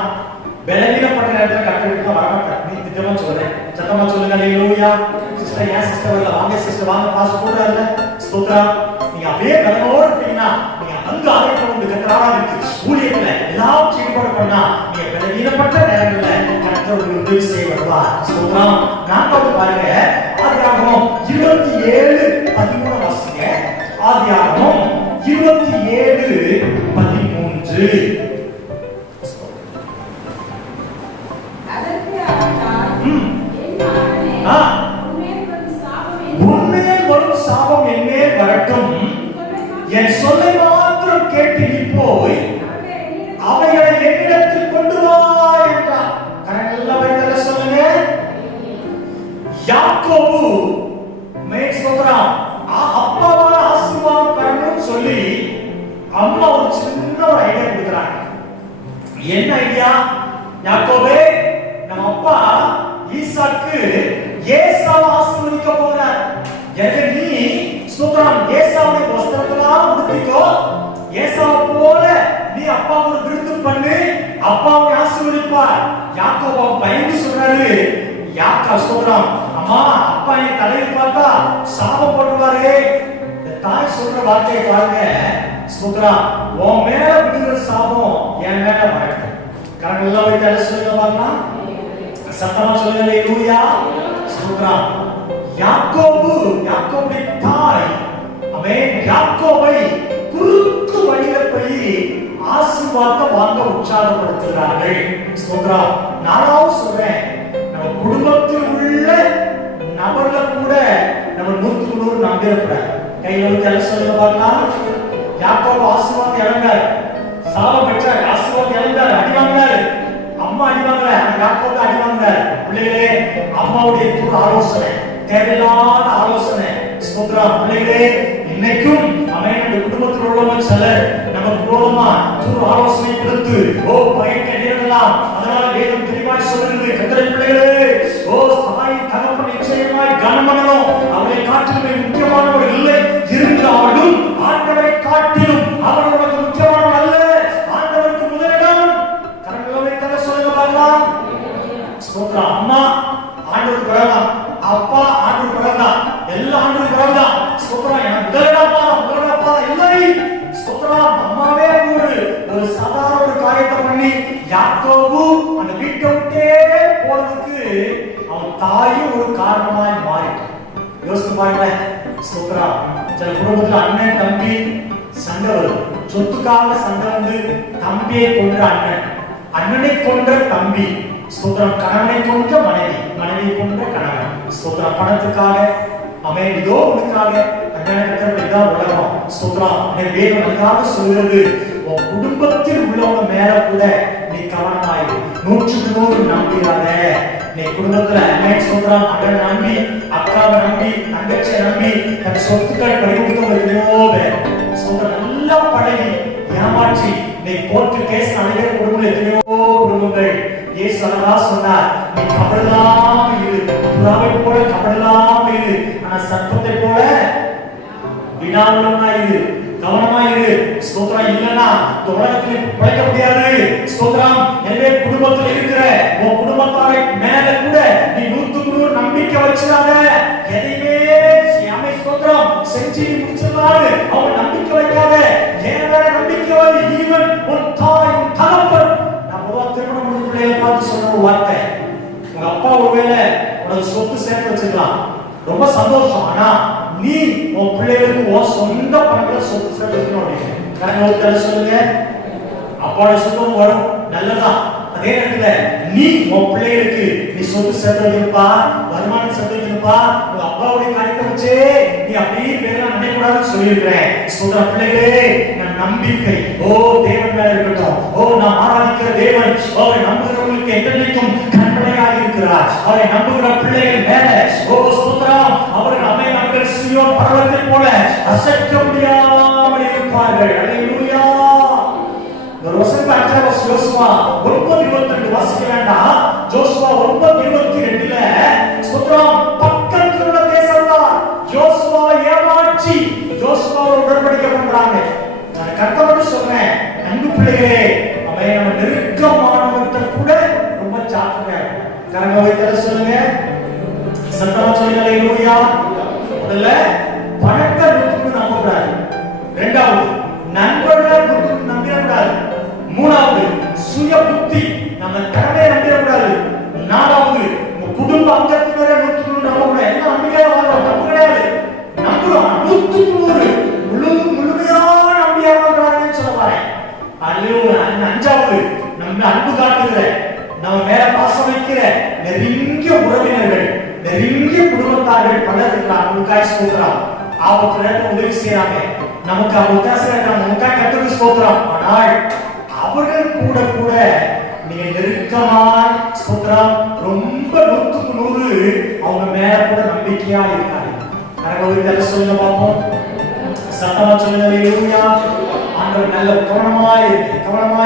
பலவீனப்பட்ட நேரத்துல கத்தருக்கு வரமாட்டேன். நீ திட்டமா சொல்றேன். சத்தமா சொல்லுங்க. அல்லேலூயா. சிஸ்டர், ஏன் சிஸ்டர் வரல? வாங்க சிஸ்டர், வாங்க பாஸ் போடுறாருல. ஸ்தோத்திரம். நீங்க அப்படியே பலனோடு இருப்பீங்கன்னா நீங்க அங்க ஆரோக்கியம் வந்து கத்தராக இருக்கு. ஊழியத்துல எல்லாரும் ஈடுபாடு பண்ணா நீங்க பலவீனப்பட்ட நேரங்கள்ல கத்தர் உதவி செய்ய வருவார். ஸ்தோத்திரம். நான்காவது பாருங்க, ஆதியாகமம் 27:13 வாசிங்க. ஆதியாகமம் 27:13. உன்மேல் வரும் சாபம் என்மேல் வரட்டும். என் சொல்லை மாத்திரம் கேட்டு நீ போய் அவைகளை என்னிடத்தில் கொண்டு வா என்றார். கரங்களை வைத்தல சொல்லுங்க. யாக்கோபு மேய்சோதரம் அப்பாவால் ஆசீர்வாதம் பெறணும்னு சொல்லி அம்மா ஒரு சின்ன ஒரு ஐடியா கொடுக்குறாங்க. என்ன ஐடியா? யாக்கோபே, நம்ம அப்பா ஈசாக்கு ஏசாவை ஆசீர்வதிக்க போறார். எனவே நீ ஸ்தோத்திரம் ஏசாவுடைய வஸ்திரத்தெல்லாம் உடுத்திக்கோ. ஏசாவை போல நீ அப்பாவோட விருந்து பண்ணு. அப்பாவை ஆசீர்வதிப்பார். யாக்கோபு பயந்து சொல்றாரு. யாக்கா ஸ்தோத்திரம், அம்மா அப்பா என் தலையை பார்த்தா சாபம் போடுவாரு. இந்த தாய் சொல்ற வார்த்தையை பாருங்க. ஸ்தோத்திரம், உன் மேல விழுகிற சாபம் என் மேல வரட்டும். கரெக்டா வைத்து சொல்லுங்க பாருங்க. சத்தமா சொல்லுங்க. அல்லேலூயா. ஸ்தோத்திரம். யாக்கோபுடைய தாய் யாக்கோபை குறுக்கு வழியில போய் ஆசீர்வாதம் வாங்க உற்சாகப்படுத்துகிறார்கள். ஸ்தோத்திரம். நானும் சொல்றேன், நம்ம குடும்பத்தில் உள்ள நபர்களை கூட நம்ம 100% நம்பிடக்கூடாது. கையில ஒரு சொல்லுங்க பாருங்க. யாக்கோபு ஆசீர்வாதம் இழந்தார், சாபம் பெற்றார். ஆசீர்வாதம் இழந்தார், அடி வாங்கினார். அம்மா அடி வாங்கல, யாக்கோபு அடி வாங்கினார். பிள்ளைகளே, அம்மாவுடைய துரு ஆலோசனை, தேவையில்லாத ஆலோசனை. ஸ்தோத்திரம். பிள்ளைகளே, இன்னைக்கும் நம்ம குடும்பத்தில் உள்ளவங்க சிலர் நமக்கு விரோதமா துரு ஆலோசனை கொடுத்து பயக்க நேரலாம். அதனால வேதம் தெளிவாய் சொல்லுகிறது, கர்த்தருடைய பிள்ளைகளே, தாய் தகப்பன் நிச்சயமாய் கனமனோ அவரை காட்டிலும் முக்கியமானவர் இல்லை. இருந்தாலும் ஆண்டவரை காட்டிலும் அவர் உனக்கு முக்கியமானவர் அல்ல. ஆண்டவருக்கு முதலிடம். கரங்களை தர சொல்லுங்க பாருங்க. ஸ்தோத்திரம். அம்மா ஆண்டவருக்கு பிறகுதான், அப்பா ஆண்டவருக்கு பிறகுதான், எல்லா ஆண்டவருக்கு பிறகுதான். ஸ்தோத்திரம். எனக்கு முதலிடப்பா இல்லை. ஸ்தோத்திரம். அம்மாவே ஒரு சாதாரண ஒரு காரியத்தை பண்ணி யாக்கோபு அந்த வீட்டை விட்டே போறதுக்கு அவன் தாயும் ஒரு காரணமாய் மாறிட்டான். யோசித்து பாருங்க. ஸ்தோத்திரம். சில குடும்பத்துல அண்ணன் தம்பி சண்டை வரும். சொத்துக்காக சண்டை வந்து தம்பியை கொன்ற அண்ணன், அண்ணனை கொன்ற தம்பி. ஸ்தோத்திரம். கணவனை கொன்ற மனைவி, மனைவி கொன்ற கணவன். ஸ்தோத்திரம். பணத்துக்காக அவன் இதோ உனக்காக அண்ணனை கட்டப்படிதான் உலகம். ஸ்தோத்திரம். வேதம் அதுக்காக சொல்கிறது, உன் குடும்பத்தில் உள்ளவங்க மேல கூட நீ கவனமாயிரு. 100% நம்பிடாத. நீ குடும்பத்துல அண்ணன் சொல்றான், அண்ணன் நம்பி, அக்காவை நம்பி, தங்கச்சியை நம்பி, தன் சொத்துக்கள் பறிமுதல் சொல்ற நல்லா பழகி ஏமாற்றி நீ கோர்ட்டு கேஸ் அழைக்கிற குடும்பங்கள் எத்தனையோ குடும்பங்கள். இயேசு அழகா சொன்னார், நீ கபடலாம் இரு, புறாவை போல கபடலாம் இரு, ஆனா சர்ப்பத்தை போல விடாமலா இரு, கவனமா இரு. ஸ்தோத்திரம். இல்லனா இந்த உலகத்திலே பிழைக்க முடியாது. ஸ்தோத்திரம். எனவே குடும்பத்தில் இருக்கிற உன் குடும்பத்தாரை மேல கூட நீ 100% நம்பிக்கை வச்சிராத. எதையுமே ஆமே ஸ்தோத்திரம் செஞ்சு முடிச்சிடலான்னு அவங்க நம்பிக்கை வைக்காத. ஏன் வேற நம்பிக்கை வை. ஈவன் உன் தாய் தகப்பன். நான் ஒரு திருமணம் முடிஞ்ச பிள்ளைகளை பார்த்து சொன்ன ஒரு வார்த்தை, உங்க அப்பா ஒருவேளை உனக்கு சொத்து சேர்த்து வச்சிருக்கலாம், ரொம்ப சந்தோஷம். ஆனா நீ உன் பிள்ளைகளுக்கு உன் சொந்த பணத்துல சொத்து சேர்த்து வைக்கணும் அப்படின்னு கரெக்டா சொல்லுங்க. அப்பாவோட சொந்தம் வரும், நல்லதான். அதே நேரத்துல நீ உன் பிள்ளைகளுக்கு நீ சொத்து சேர்த்து வைக்கணும்பா, வருமானம் சேர்த்து வைக்கணும்பா. உங்க அப்பாவுடைய காரியத்தை வச்சு நீ அப்படியே பேரெல்லாம் நினைக்கூடாதுன்னு சொல்லியிருக்கிறேன். சொல்ற பிள்ளைகளே, நான் நம்பிக்கை ஓ தேவன் மேல இருக்கட்டும். ஓ நான் ஆராதிக்கிற தேவன் அவரை நம்புகிறவங்களுக்கு என்றைக்கும் கண்மலையாக இருக்கிறார். அவரை நம்புகிற பிள்ளைகள் மேல ஓ ஸ்தோத்திரம், அவர்கள் நம்மை சீயோன் பர்வதத்தை போல அசைக்க முடியாமல் இருப்பார்கள். அல்லேலூயா. ஒரு வசனத்தை அஞ்சாவது யோசுவா 9:22 வாசிக்க வேண்டாம். யோசுவா 9:22ல ஸ்தோத்திரம், பக்கத்துல உள்ள தேசத்தார் யோசுவாவை ஏமாற்றி யோசுவாவோட உடன்படிக்கை பண்றாங்க. நான் கர்த்தரோடு சொல்றேன், அன்பு பிள்ளைகளே, அவன் நம்ம நெருக்கமானவர்கிட்ட கூட ரொம்ப ஜாக்கிரதையா இருக்கணும். கரங்க வைத்தல சொல்லுங்க, சத்தமா சொல்லுங்க. அல்லேலூயா. முதல்ல பணத்தை நம்பக்கூடாது. இரண்டாவது நண்பர்களை நம்பிடக்கூடாது. மூணாவது சுய புத்தி, நம்ம திறமையை நம்பிடக்கூடாது. நாலாவது குடும்ப அங்கத்தினரை நம்பக்கூடாது. எல்லாம் நம்பிக்கையா வாழ்றோம், தப்பு கிடையாது. நம்புறோம் 100% முழுமையான நம்பிக்கையா வாழ்றாங்கன்னு சொல்ல வரேன். அஞ்சாவது நம்ம அன்பு காட்டுகிற, நம்ம மேல பாசம் வைக்கிற நெருங்கிய உறவினர்கள், நெருங்கிய குடும்பத்தார்கள் பலர் இருக்கிறார். உங்களுக்காய் ஸ்தோத்திரம். ஆபத்து நேரத்தில் உதவி செய்யறாங்க, நமக்கு நமக்காக கர்த்தருக்கு ஸ்தோத்திரம். ஆனால் அவர்கள் கூட கூட நீங்க நெருக்கமா ஸ்தோத்திரம் ரொம்ப 100% அவங்க மேல கூட நம்பிக்கையா இருக்காங்க. கரங்களை சொல்லுங்க பார்ப்போம், சத்தமா சொல்லுங்க. அல்லேலூயா. ஆண்டவர் நல்ல கவனமா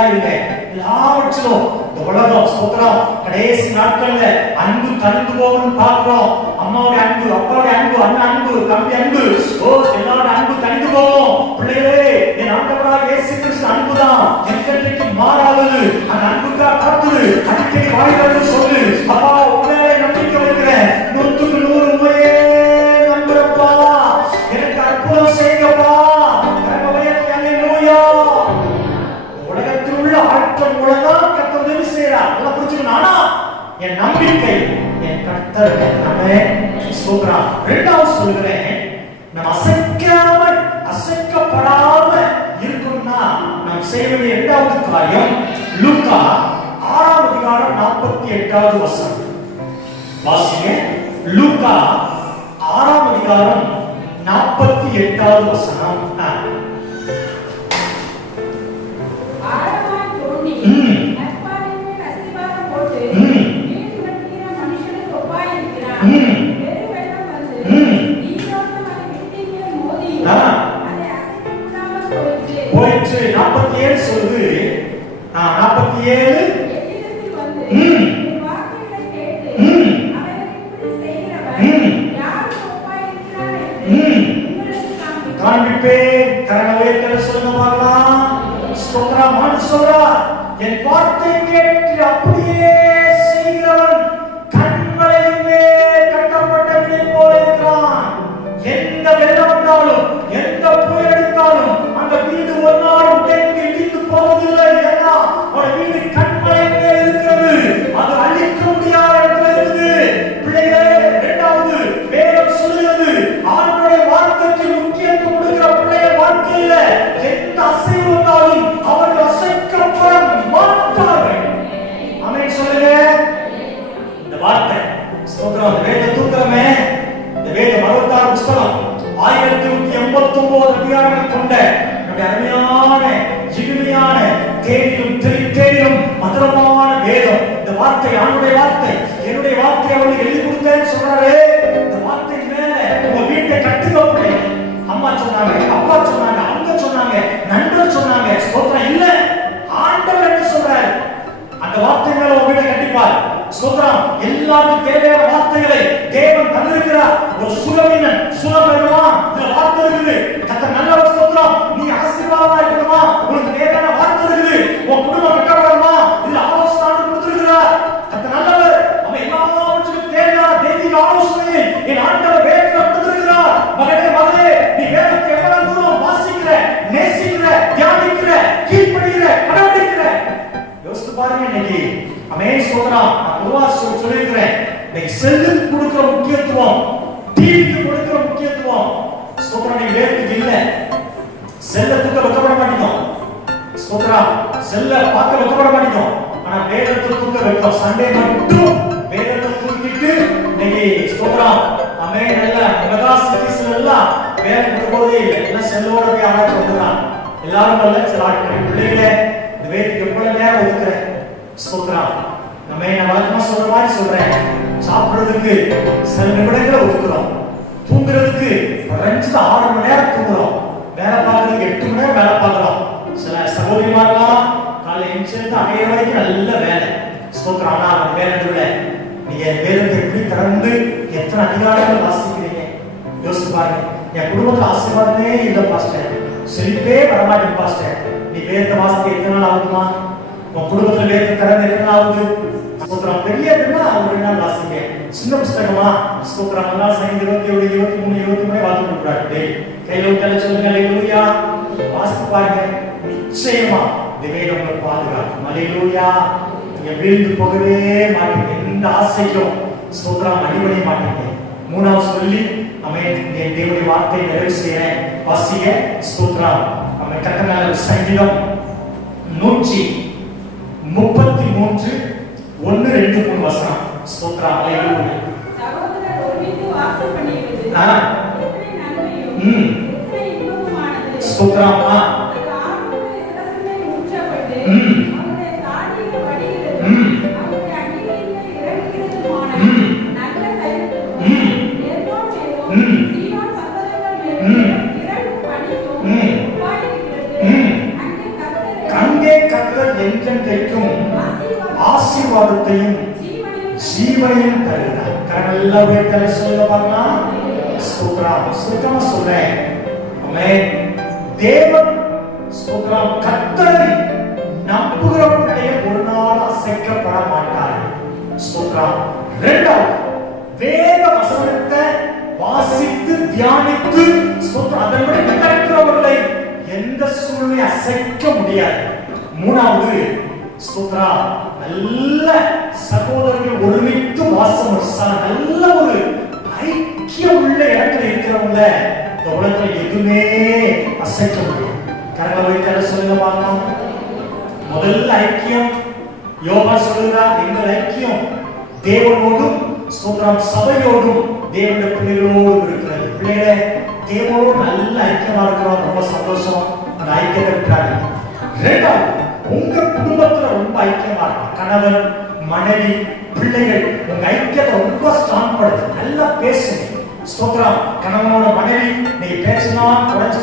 இருங்க. எல்லாவற்றிலும் இந்த உலகம் ஸ்தோத்திரம் கடைசி நாட்கள்ல அன்பு கலந்து போகணும்னு பார்க்கிறோம். அம்மாவுடைய அன்பு, அப்பாவுடைய அன்பு, அண்ணன் அன்பு, தம்பி அன்பு, எல்லாரோட அன்பு கலந்து போகும். பிள்ளைகளே, என் ஆண்டவராக இயேசு கிறிஸ்து அன்புதான் என்றைக்கு மாறாதது. அந்த அன்புக்காக காத்துரு, அடிக்கடி வாய்ப்பு சொல்லு, அப்பா உண்மையிலே நம்பிக்கை வைக்கிறேன், 100% உண்மையே நம்புறப்பா, எனக்கு அற்புதம் செய்யப்பா. உலகத்தில் உள்ள ஆட்கள் மூலம்தான் கர்த்தர் உதவி செய்யறார். நல்லா புரிஞ்சுக்கணும். ஆனா என் நம்பிக்கை என் கர்த்தர் நம்மை சொல்றார். இரண்டாவது சொல்கிறேன், நம்ம அசைக்கப்படாம இருக்கணும்னா நாம் செய்ய வேண்டிய இரண்டாவது காரியம் லூக்கா 6:48 வசனம் வாசிங்க. லூக்கா 6:48 வசனம். போயிற்று. 47 சொல்லுது. 47 காண்பிப்பேன். கரங்களை சொல்லுங்க பார்க்கலாம். ஸ்தோத்திரம். சொல்றா, என் வார்த்தை கேட்டு அப்படியே செய்கிறவன் கண்மலையிலே கட்டப்பட்ட வீடை போல இருக்கிறான். எந்த வெள்ளம் வந்தாலும், எந்த புயல் அடித்தாலும் அந்த வீடு ஒரு நாளும் தேங்கி இடிந்து போவதில்லை. ஏன்னா ஒரு வீடு கண்மலையிலே இருக்கிறது, அது அழிக்க முடியாத இடத்துல இருக்குது. பிள்ளைகளே, இரண்டாவது வேதம் சொல்லுகிறது, ஆண்டவருடைய வார்த்தைக்கு முக்கியத்துவம் கொடுக்கிற பிள்ளைகள் வாழ்க்கையில எந்த அசைவு வந்தாலும் அவர்கள் அசைக்கப்பட மாட்டார்கள். ஆமென் சொல்லுங்க. இந்த வார்த்தை ஸ்தோத்திரம். வேத தூக்கமே, இந்த வேதம் 66 புத்தகம் 1189 அதிகாரங்கள் கொண்ட நம்முடைய அருமையான இனிமையான தேனிலும் மதுரமான வேதம். இந்த வார்த்தை ஆண்டவருடைய வார்த்தை, என்னுடைய வார்த்தை அவருக்கு எழுதி கொடுத்தேன்னு சொல்றாரு. இந்த வார்த்தை மேல உங்க வீட்டை கட்டுங்க பிள்ளைங்க. அம்மா சொன்னாங்க, அப்பா சொன்னாங்க, அங்க சொன்னாங்க, நண்பர் சொன்னாங்க. ஸ்தோத்திரம். இல்ல இருப்பார். ஸ்தோத்திரம். எல்லாருக்கும் தேவையான வார்த்தைகளை தேவன் தந்திருக்கிறார். ஒரு சுகவீனன் சுகம் வேணுமா? இந்த வார்த்தை இருக்குது. கர்த்தர் நல்லவர். ஸ்தோத்திரம். நீ ஆசீர்வாதமா இருக்கணுமா? உனக்கு தேவையான வார்த்தை இருக்குது. உன் குடும்பம் கட்டப்படணுமா? இதுல ஆலோசனை கொடுத்திருக்கிறார். கர்த்தர் நல்லவர். அவன் எல்லாவற்றுக்கும் தேவையான தெய்வீக ஆலோசனையை என் ஆண்டவர் வேதத்துல கொடுத்திருக்கிறார். மகனே மகளே, நீ வேதத்தை எவ்வளவு தூரம் வாசிக்கிற, நேசிக்கிற, தியானிக்கிற, கீழ்ப்படிகிற, கடைபிடிக்கிற, யோசித்து பாருங்க. இன்னைக்கு அமேன் ஸ்தோத்திரம். நான் பொதுவா சொல்லியிருக்கிறேன். இன்னைக்கு செல்லுக்கு கொடுக்கிற முக்கியத்துவம், டிவிக்கு கொடுக்கிற முக்கியத்துவம் ஸ்தோத்திரம் நீ வேதத்துக்கு இல்ல. செல்லத்துக்கு வைக்கப்பட மாட்டோம். ஸ்தோத்திரம். செல்ல பார்க்க வைக்கப்பட மாட்டோம். ஆனா வேதத்துக்கு வைக்கும். சண்டே மட்டும் வேதத்தை தூக்கிட்டு இன்னைக்கு ஸ்தோத்திரம். அமேன். நல்ல மெகா சிட்டிஸ்ல எல்லாம் வேதத்துக்கு போதே இல்லை. எல்லாம் செல்லோட போய் ஆராய்ச்சி வந்துடுறான். எல்லாரும் அல்ல, சில ஆட்கள் பிள்ளைகளே இந்த வேதத்துக்கு எவ்வளவு நேரம் ஒதுக்குறேன். ஸ்தோத்திரம். நம்ம என்ன வழக்கமா சொல்ற மாதிரி சொல்றேன். சாப்பிடுறதுக்கு சில நிமிடங்களை ஒதுக்குறோம். தூங்குறதுக்கு 6 மணி நேரம் தூங்குறோம். வேலை பார்க்கறதுக்கு 8 மணி நேரம் வேலை பார்க்கிறோம். சில சகோதரிமாரெல்லாம் காலையில் எழுந்திருந்து அடைய வரைக்கும் நல்ல வேலை. ஸ்தோத்திரம். ஆனா அந்த வேலைக்குள்ள நீங்க வேதத்தை எப்படி திறந்து எத்தனை அதிகாரங்கள் வாசிக்கிறீங்க யோசித்து பாருங்க. என் குடும்பத்துல ஆசீர்வாதமே இல்லை பாஸ்டர், செழிப்பே வரமாட்டேன் பாஸ்டர். நீ வேதத்தை வாசிக்க எத்தனை நாள் ஆகுதுமா? உன் குடும்பத்துல வேதத்தை திறந்து எத்தனை நாள் ஆகுது? ஸ்தோத்திரம். பெரிய இதுனா ஒரு நாள் வாசிங்க. சின்ன புஸ்தகமா? ஸ்தோத்திரம். நல்லா சைந்து 27, 23, 23 வாசிக்க கூடாது. கையில விட்டால சொல்லுங்க. அல்லேலூயா. வாசித்து பாருங்க. நிச்சயமா வேதம் உங்களை பாதுகாக்கும். அல்லேலூயா. நீங்க வீழ்ந்து போகவே மாட்டீங்க. எந்த ஆசைக்கும் ஸ்தோத்திரம் அடிபடைய மாட்டீங்க. 3வது சொல்லி அமேன். தேவனுடைய வார்த்தை நிறைவு செய்யறேன். வாசிங்க. ஸ்தோத்திரம். அமேன். கர்த்தர் சங்கீதம் 133 1, 2, 3 வசனம். ஸ்தோத்திரம். அல்லேலூயா. சகோதரர் ஒருமித்து வாசம் பண்ணுகிறது. எத்தனை நன்மையும் எத்தனை இன்பமுமானது. ஸ்தோத்திரம். அது ஆண்டவருடைய சிரசின்மேல் ஊற்றப்பட்டு அவருடைய தாடியில் வடிகிறது. அவருடைய அடிகளில் இறங்குகிறதுமான நல்ல தைலத்துக்கும் எர்மோன் மேலும் சீயோன் பர்வதங்கள் மேலும் இரண்டு பனிக்கும் உப்பாயிருக்கிறது. அங்கே கர்த்தர் என்றென்றைக்கும் ஆசீர்வாதத்தையும் ஜீவனையும் தருகிறார். கரங்களெல்லாம் உயர்த்தி சொல்ல பார்க்கலாம். ஸ்தோத்திரம். சுத்தமா சொல்றேன். ஆமென். தேவன் ஸ்தோத்திரம். கர்த்தரை நம்புகிறவர்களுடைய ஒரு நாள் அசைக்கப்பட மாட்டார். ஸ்தோத்திரம். 2வது வேத வசனத்தை வாசித்து தியானித்து ஸ்தோத்திரம் அதன்படி நடக்கிறவர்களை எந்த சூழ்நிலை அசைக்க முடியாது. 3வது ஸ்தோத்திரம். நல்ல சகோதரர்கள் ஒருமித்து வாசம் நல்ல ஒரு ஐக்கியம் உள்ள இடத்துல இருக்கிறவங்க இந்த உலகத்துல எதுவுமே அசைக்க முடியும். கரங்களை வைத்து சொல்லுங்க பார்க்கலாம். முதல்ல ஐக்கியம் யோகா சொல்லுகிறார். எங்கள் ஐக்கியம் தேவனோடும் ஸ்தோத்திரம் சபையோடும் தேவனுடைய பிள்ளைகளோடும் இருக்கிறது. பிள்ளைகளே தேவனோடு நல்ல ஐக்கியமா இருக்கிறோம். ரொம்ப சந்தோஷம். அந்த ஐக்கியத்தை விட்டாங்க. 2வது உங்க குடும்பத்துல ரொம்ப ஐக்கியமா இருக்கும். கணவன் மனைவி பிள்ளைகள் உங்க ஐக்கியத்தை ரொம்ப ஸ்ட்ராங் பண்ணுது. நல்லா பேசுங்க. ஸ்தோத்திரம். கணவனோட மனைவி நீங்க பேசினா குறைச்சு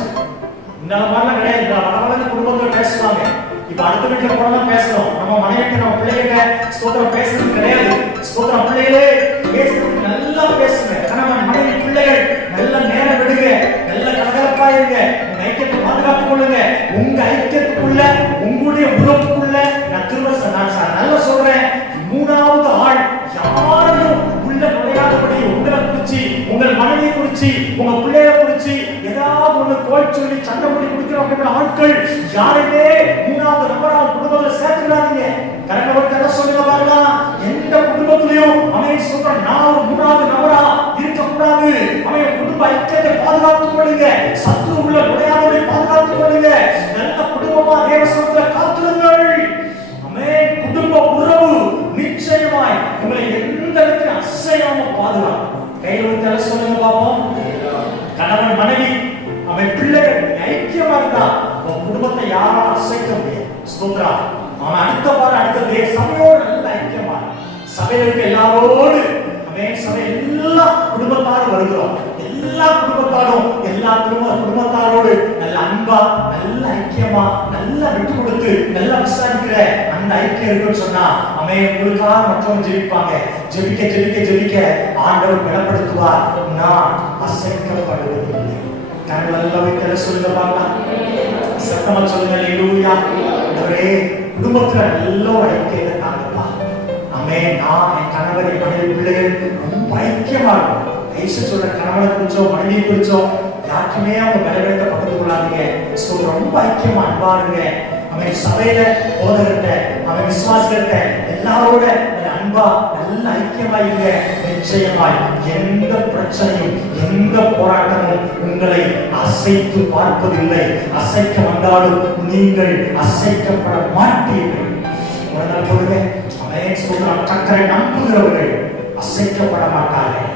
இந்த மாதிரிலாம் கிடையாது. வளர்ந்து குடும்பத்துல பேசுவாங்க. இப்ப அடுத்த வீட்டுல போனா பேசுறோம். நம்ம மனைவிட்டு நம்ம பிள்ளைகிட்ட ஸ்தோத்திரம் பேசுறது கிடையாது. ஸ்தோத்திரம். பிள்ளைகளே பேசுறது நல்லா பேசுங்க. கணவன் மனைவி பிள்ளைகள் நல்ல நேரம் விடுங்க. நல்ல கலகலப்பா இருங்க. உங்க ஐக்கியத்தை பாதுகாத்துக் கொள்ளுங்க. உங்க ஐக்கியத்துக்குள்ள உங்களுடைய உறவுக்குள்ள நான் திரும்ப நல்லா சொல்றேன். 3வது ஆள் யாரையும் உள்ள நுழையாதபடி உங்களை குறிச்சு உங்கள் மனைவியை குறிச்சு உங்க பிள்ளைய குறிச்சு ஏதாவது ஒண்ணு கோல் சொல்லி சண்டை முடி குடிக்கிற அப்படிங்கிற ஆட்கள் யாருமே 3வது நபரா குடும்பத்துல சேர்த்துடாதீங்க. கரெக்டா சொல்லுங்க பாருங்க. எந்த குடும்பத்திலையும் அவன் சொல்ற நான் ஒரு 3வது நபரா இருக்கக்கூடாது. அவன் குடும்ப ஐக்கியத்தை பாதுகாத்துக் கொள்ளுங்க. சத்துரு உள்ள நுழையாதபடி பாதுகாத்துக் கொள்ளுங்க. நல்ல குடும்பமா தேவசத்துல காத்துருங்கள். அவன் குடும்ப உறவு நிச்சயமாய் உங்களை எந்த இடத்துல அசையாம பாதுகாக்கும். கையில் வந்து சொல்லுங்க பாப்போம். கணவன் மனைவி அவன் பிள்ளைகள் ஐக்கியமா இருந்தா உன் குடும்பத்தை யாரும் அசைக்க முடியாது. ஸ்தோத்திரம். அவன் அடுத்த வாரம் அடுத்த சபையோடு நல்ல ஐக்கியமா சபையில இருக்க எல்லாரோடு அவன் சபை எல்லா குடும்பத்தாரும் வருகிறோம். எல்லா குடும்பத்தாரும் எல்லா குடும்பத்தாரோடு நல்ல அன்பா நல்ல ஐக்கியமா நல்ல விட்டு கொடுத்து நல்லா விசாரிக்கிற அந்த ஐக்கியம் இருக்குன்னு சொன்னா ஆமென். உங்களுக்காக மற்றவங்க ஜெபிப்பாங்க. ஜெபிக்க ஜெபிக்க ஜெபிக்க ஆண்டவர் பலப்படுத்துவார். நான் அசைக்கப்படுவதில்லை. கரங்கள் எல்லாம் வைத்து சொல்லுங்க பார்க்கலாம். சத்தமா சொல்லுங்க அல்லேலூயா. ஆண்டவரே குடும்பத்துல நல்ல ஐக்கியத்தை தாங்கப்பா. ஆமென். நான் என் கணவர் என் மனைவி பிள்ளைகள் ரொம்ப ஐக்கியமா இருக்கும். ஐசு சொல்ற கணவனை குறிச்சோ மனைவியை குறிச்சோ யாருக்குமே அவங்க பலவீனத்தை பகிர்ந்து கொள்ளாதீங்க. ரொம்ப ஐக்கியமா அன்பா இருங்க. அவன் சபையில போதகர்கிட்ட அவன் விசுவாசிகள்கிட்ட எல்லாரோட அன்பா நல்ல ஐக்கியமா இருங்க. நிச்சயமாய் எந்த பிரச்சனையும் எந்த போராட்டமும் உங்களை அசைத்து பார்ப்பதில்லை. அசைக்க வந்தாலும் நீங்கள் அசைக்கப்பட மாட்டீர்கள். ஒரு நாள் சொல்லுங்க, அவன் சொல்றான், கர்த்தரை நம்புகிறவர்கள் அசைக்கப்பட மாட்டார்கள்.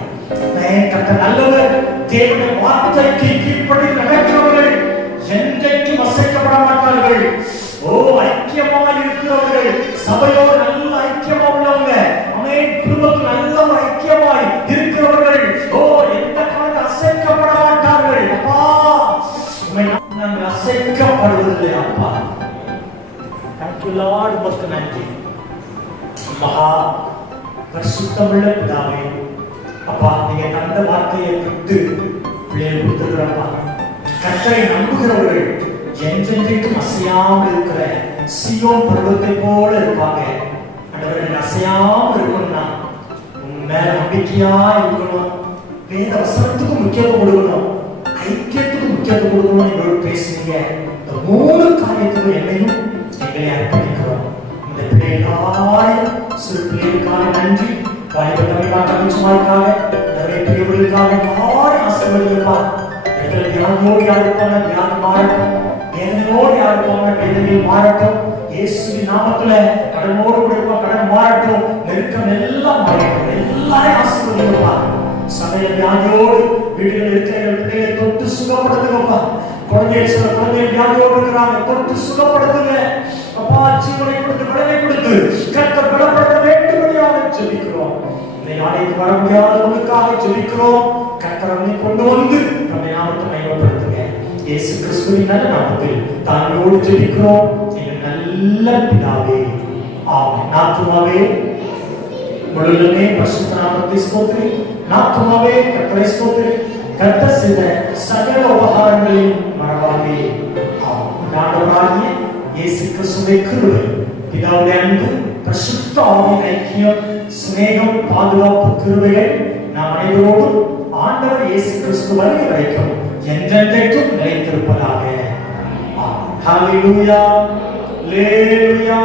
கர்த்தர் நல்லவர். தேவனுடைய வார்த்தைக்கு கீழ்ப்படி நடக்கிறவர்கள் என்றைக்கும் அசைக்கப்பட மாட்டார்கள். ஓ, ஐக்கியமா இருக்கிறவர்கள், சபையோடு நல்ல ஐக்கியமா உள்ளவங்க, அமேன், குடும்பத்தில் நல்ல ஐக்கியமாய் இருக்கிறவர்கள், ஓ, எந்த காலத்தில் அசைக்கப்பட மாட்டார்கள். அப்பா, நாங்கள் அசைக்கப்படுவதில்லை. அப்பா, தேங்க்யூ லார்ட். உமக்கு நன்றி. மகா பரிசுத்தமுள்ள பிதாவே, அப்பா, நீங்க தந்த வார்த்தையை விட்டு பிள்ளைகள் கொடுத்துருக்கிறப்பா. கர்த்தரை நம்புகிறவர்கள் என்றென்றைக்கும் அசையாமல் இருக்கிற சீயோன் பர்வத்தை போல இருப்பாங்க. ஆண்டவரே, அசையாமல் இருக்கணும்னா உன் மேல நம்பிக்கையா இருக்கணும். வேத வசனத்துக்கு முக்கியத்துவம் கொடுக்கணும், ஐக்கியத்துக்கு முக்கியத்துவம் கொடுக்கணும். எங்களோட பேசுறீங்க. இந்த 3 காரியத்துக்கும் என்னையும் எங்களை அர்ப்பணிக்கிறோம். இந்த பிள்ளை எல்லாரும் சிறு பிள்ளைகளுக்காக நன்றி. வாய்ப்புகளுக்காக நிறைய பிரிவுகளுக்காக யாரும் ஆசீர்வதிப்பா. தியானோடு யார் இருப்பாங்க, தியானம் மாறட்டும். வேதனையோடு யார் இருப்பாங்க, வேதனையில் மாறட்டும். இயேசுவின் நாமத்துல கடனோடு கொடுப்பா, கடன் மாறட்டும். நெருக்கம் எல்லாம் மாறட்டும். எல்லாரையும் ஆசீர்வதிப்பா. சபையில வியாதியோடு வீடுகள் இருக்கிற பிள்ளைகளை தொட்டு சுகப்படுத்துங்கப்பா. குழந்தைகள் சில குழந்தைகள் வியாதியோடு இருக்கிறாங்க, தொட்டு சுகப்படுத்துங்க. அப்பா, ஜீவனை கொடுத்து பலனை கொடுத்து கர்த்தர் பலப்படுத்த வேண்டும்படியாக ஜெபிக்கிறோம். இந்த நாளைக்கு வர முடியாதவர்களுக்காக ஜெபிக்கிறோம். கர்த்தர் நம்மை கொண்டு வந்து நம்மை நாமத்தை மகிமைப்படுத்துங்க. இயேசு கிறிஸ்துவின் நல்ல நாமத்தில் தாங்களோடு ஜெபிக்கிறோம். எங்கள் நல்ல பிதாவே, ஆமென். நாத்துமாவே முழுவதுமே பரிசுத்த நாமத்தை ஸ்தோத்திரி. நாத்துமாவே கர்த்தரை ஸ்தோத்திரி. கர்த்தர் செய்த சகல உபகாரங்களையும் மறவாதே. ஆண்டவராகிய இயேசு கிறிஸ்துவின் கிருபை, பிதாவுடைய அன்பு, பரிசுத்த ஆவியின் ஐக்கியம், சிநேகம், பாதுகாப்பு, கிருபைகள் நாம் அனைவரோடும் ஆண்டவர் இயேசு கிறிஸ்து வருகை வரைக்கும் என்றென்றைக்கும் நிலைத்திருப்பதாக. ஹல்லேலூயா, ஹல்லேலூயா.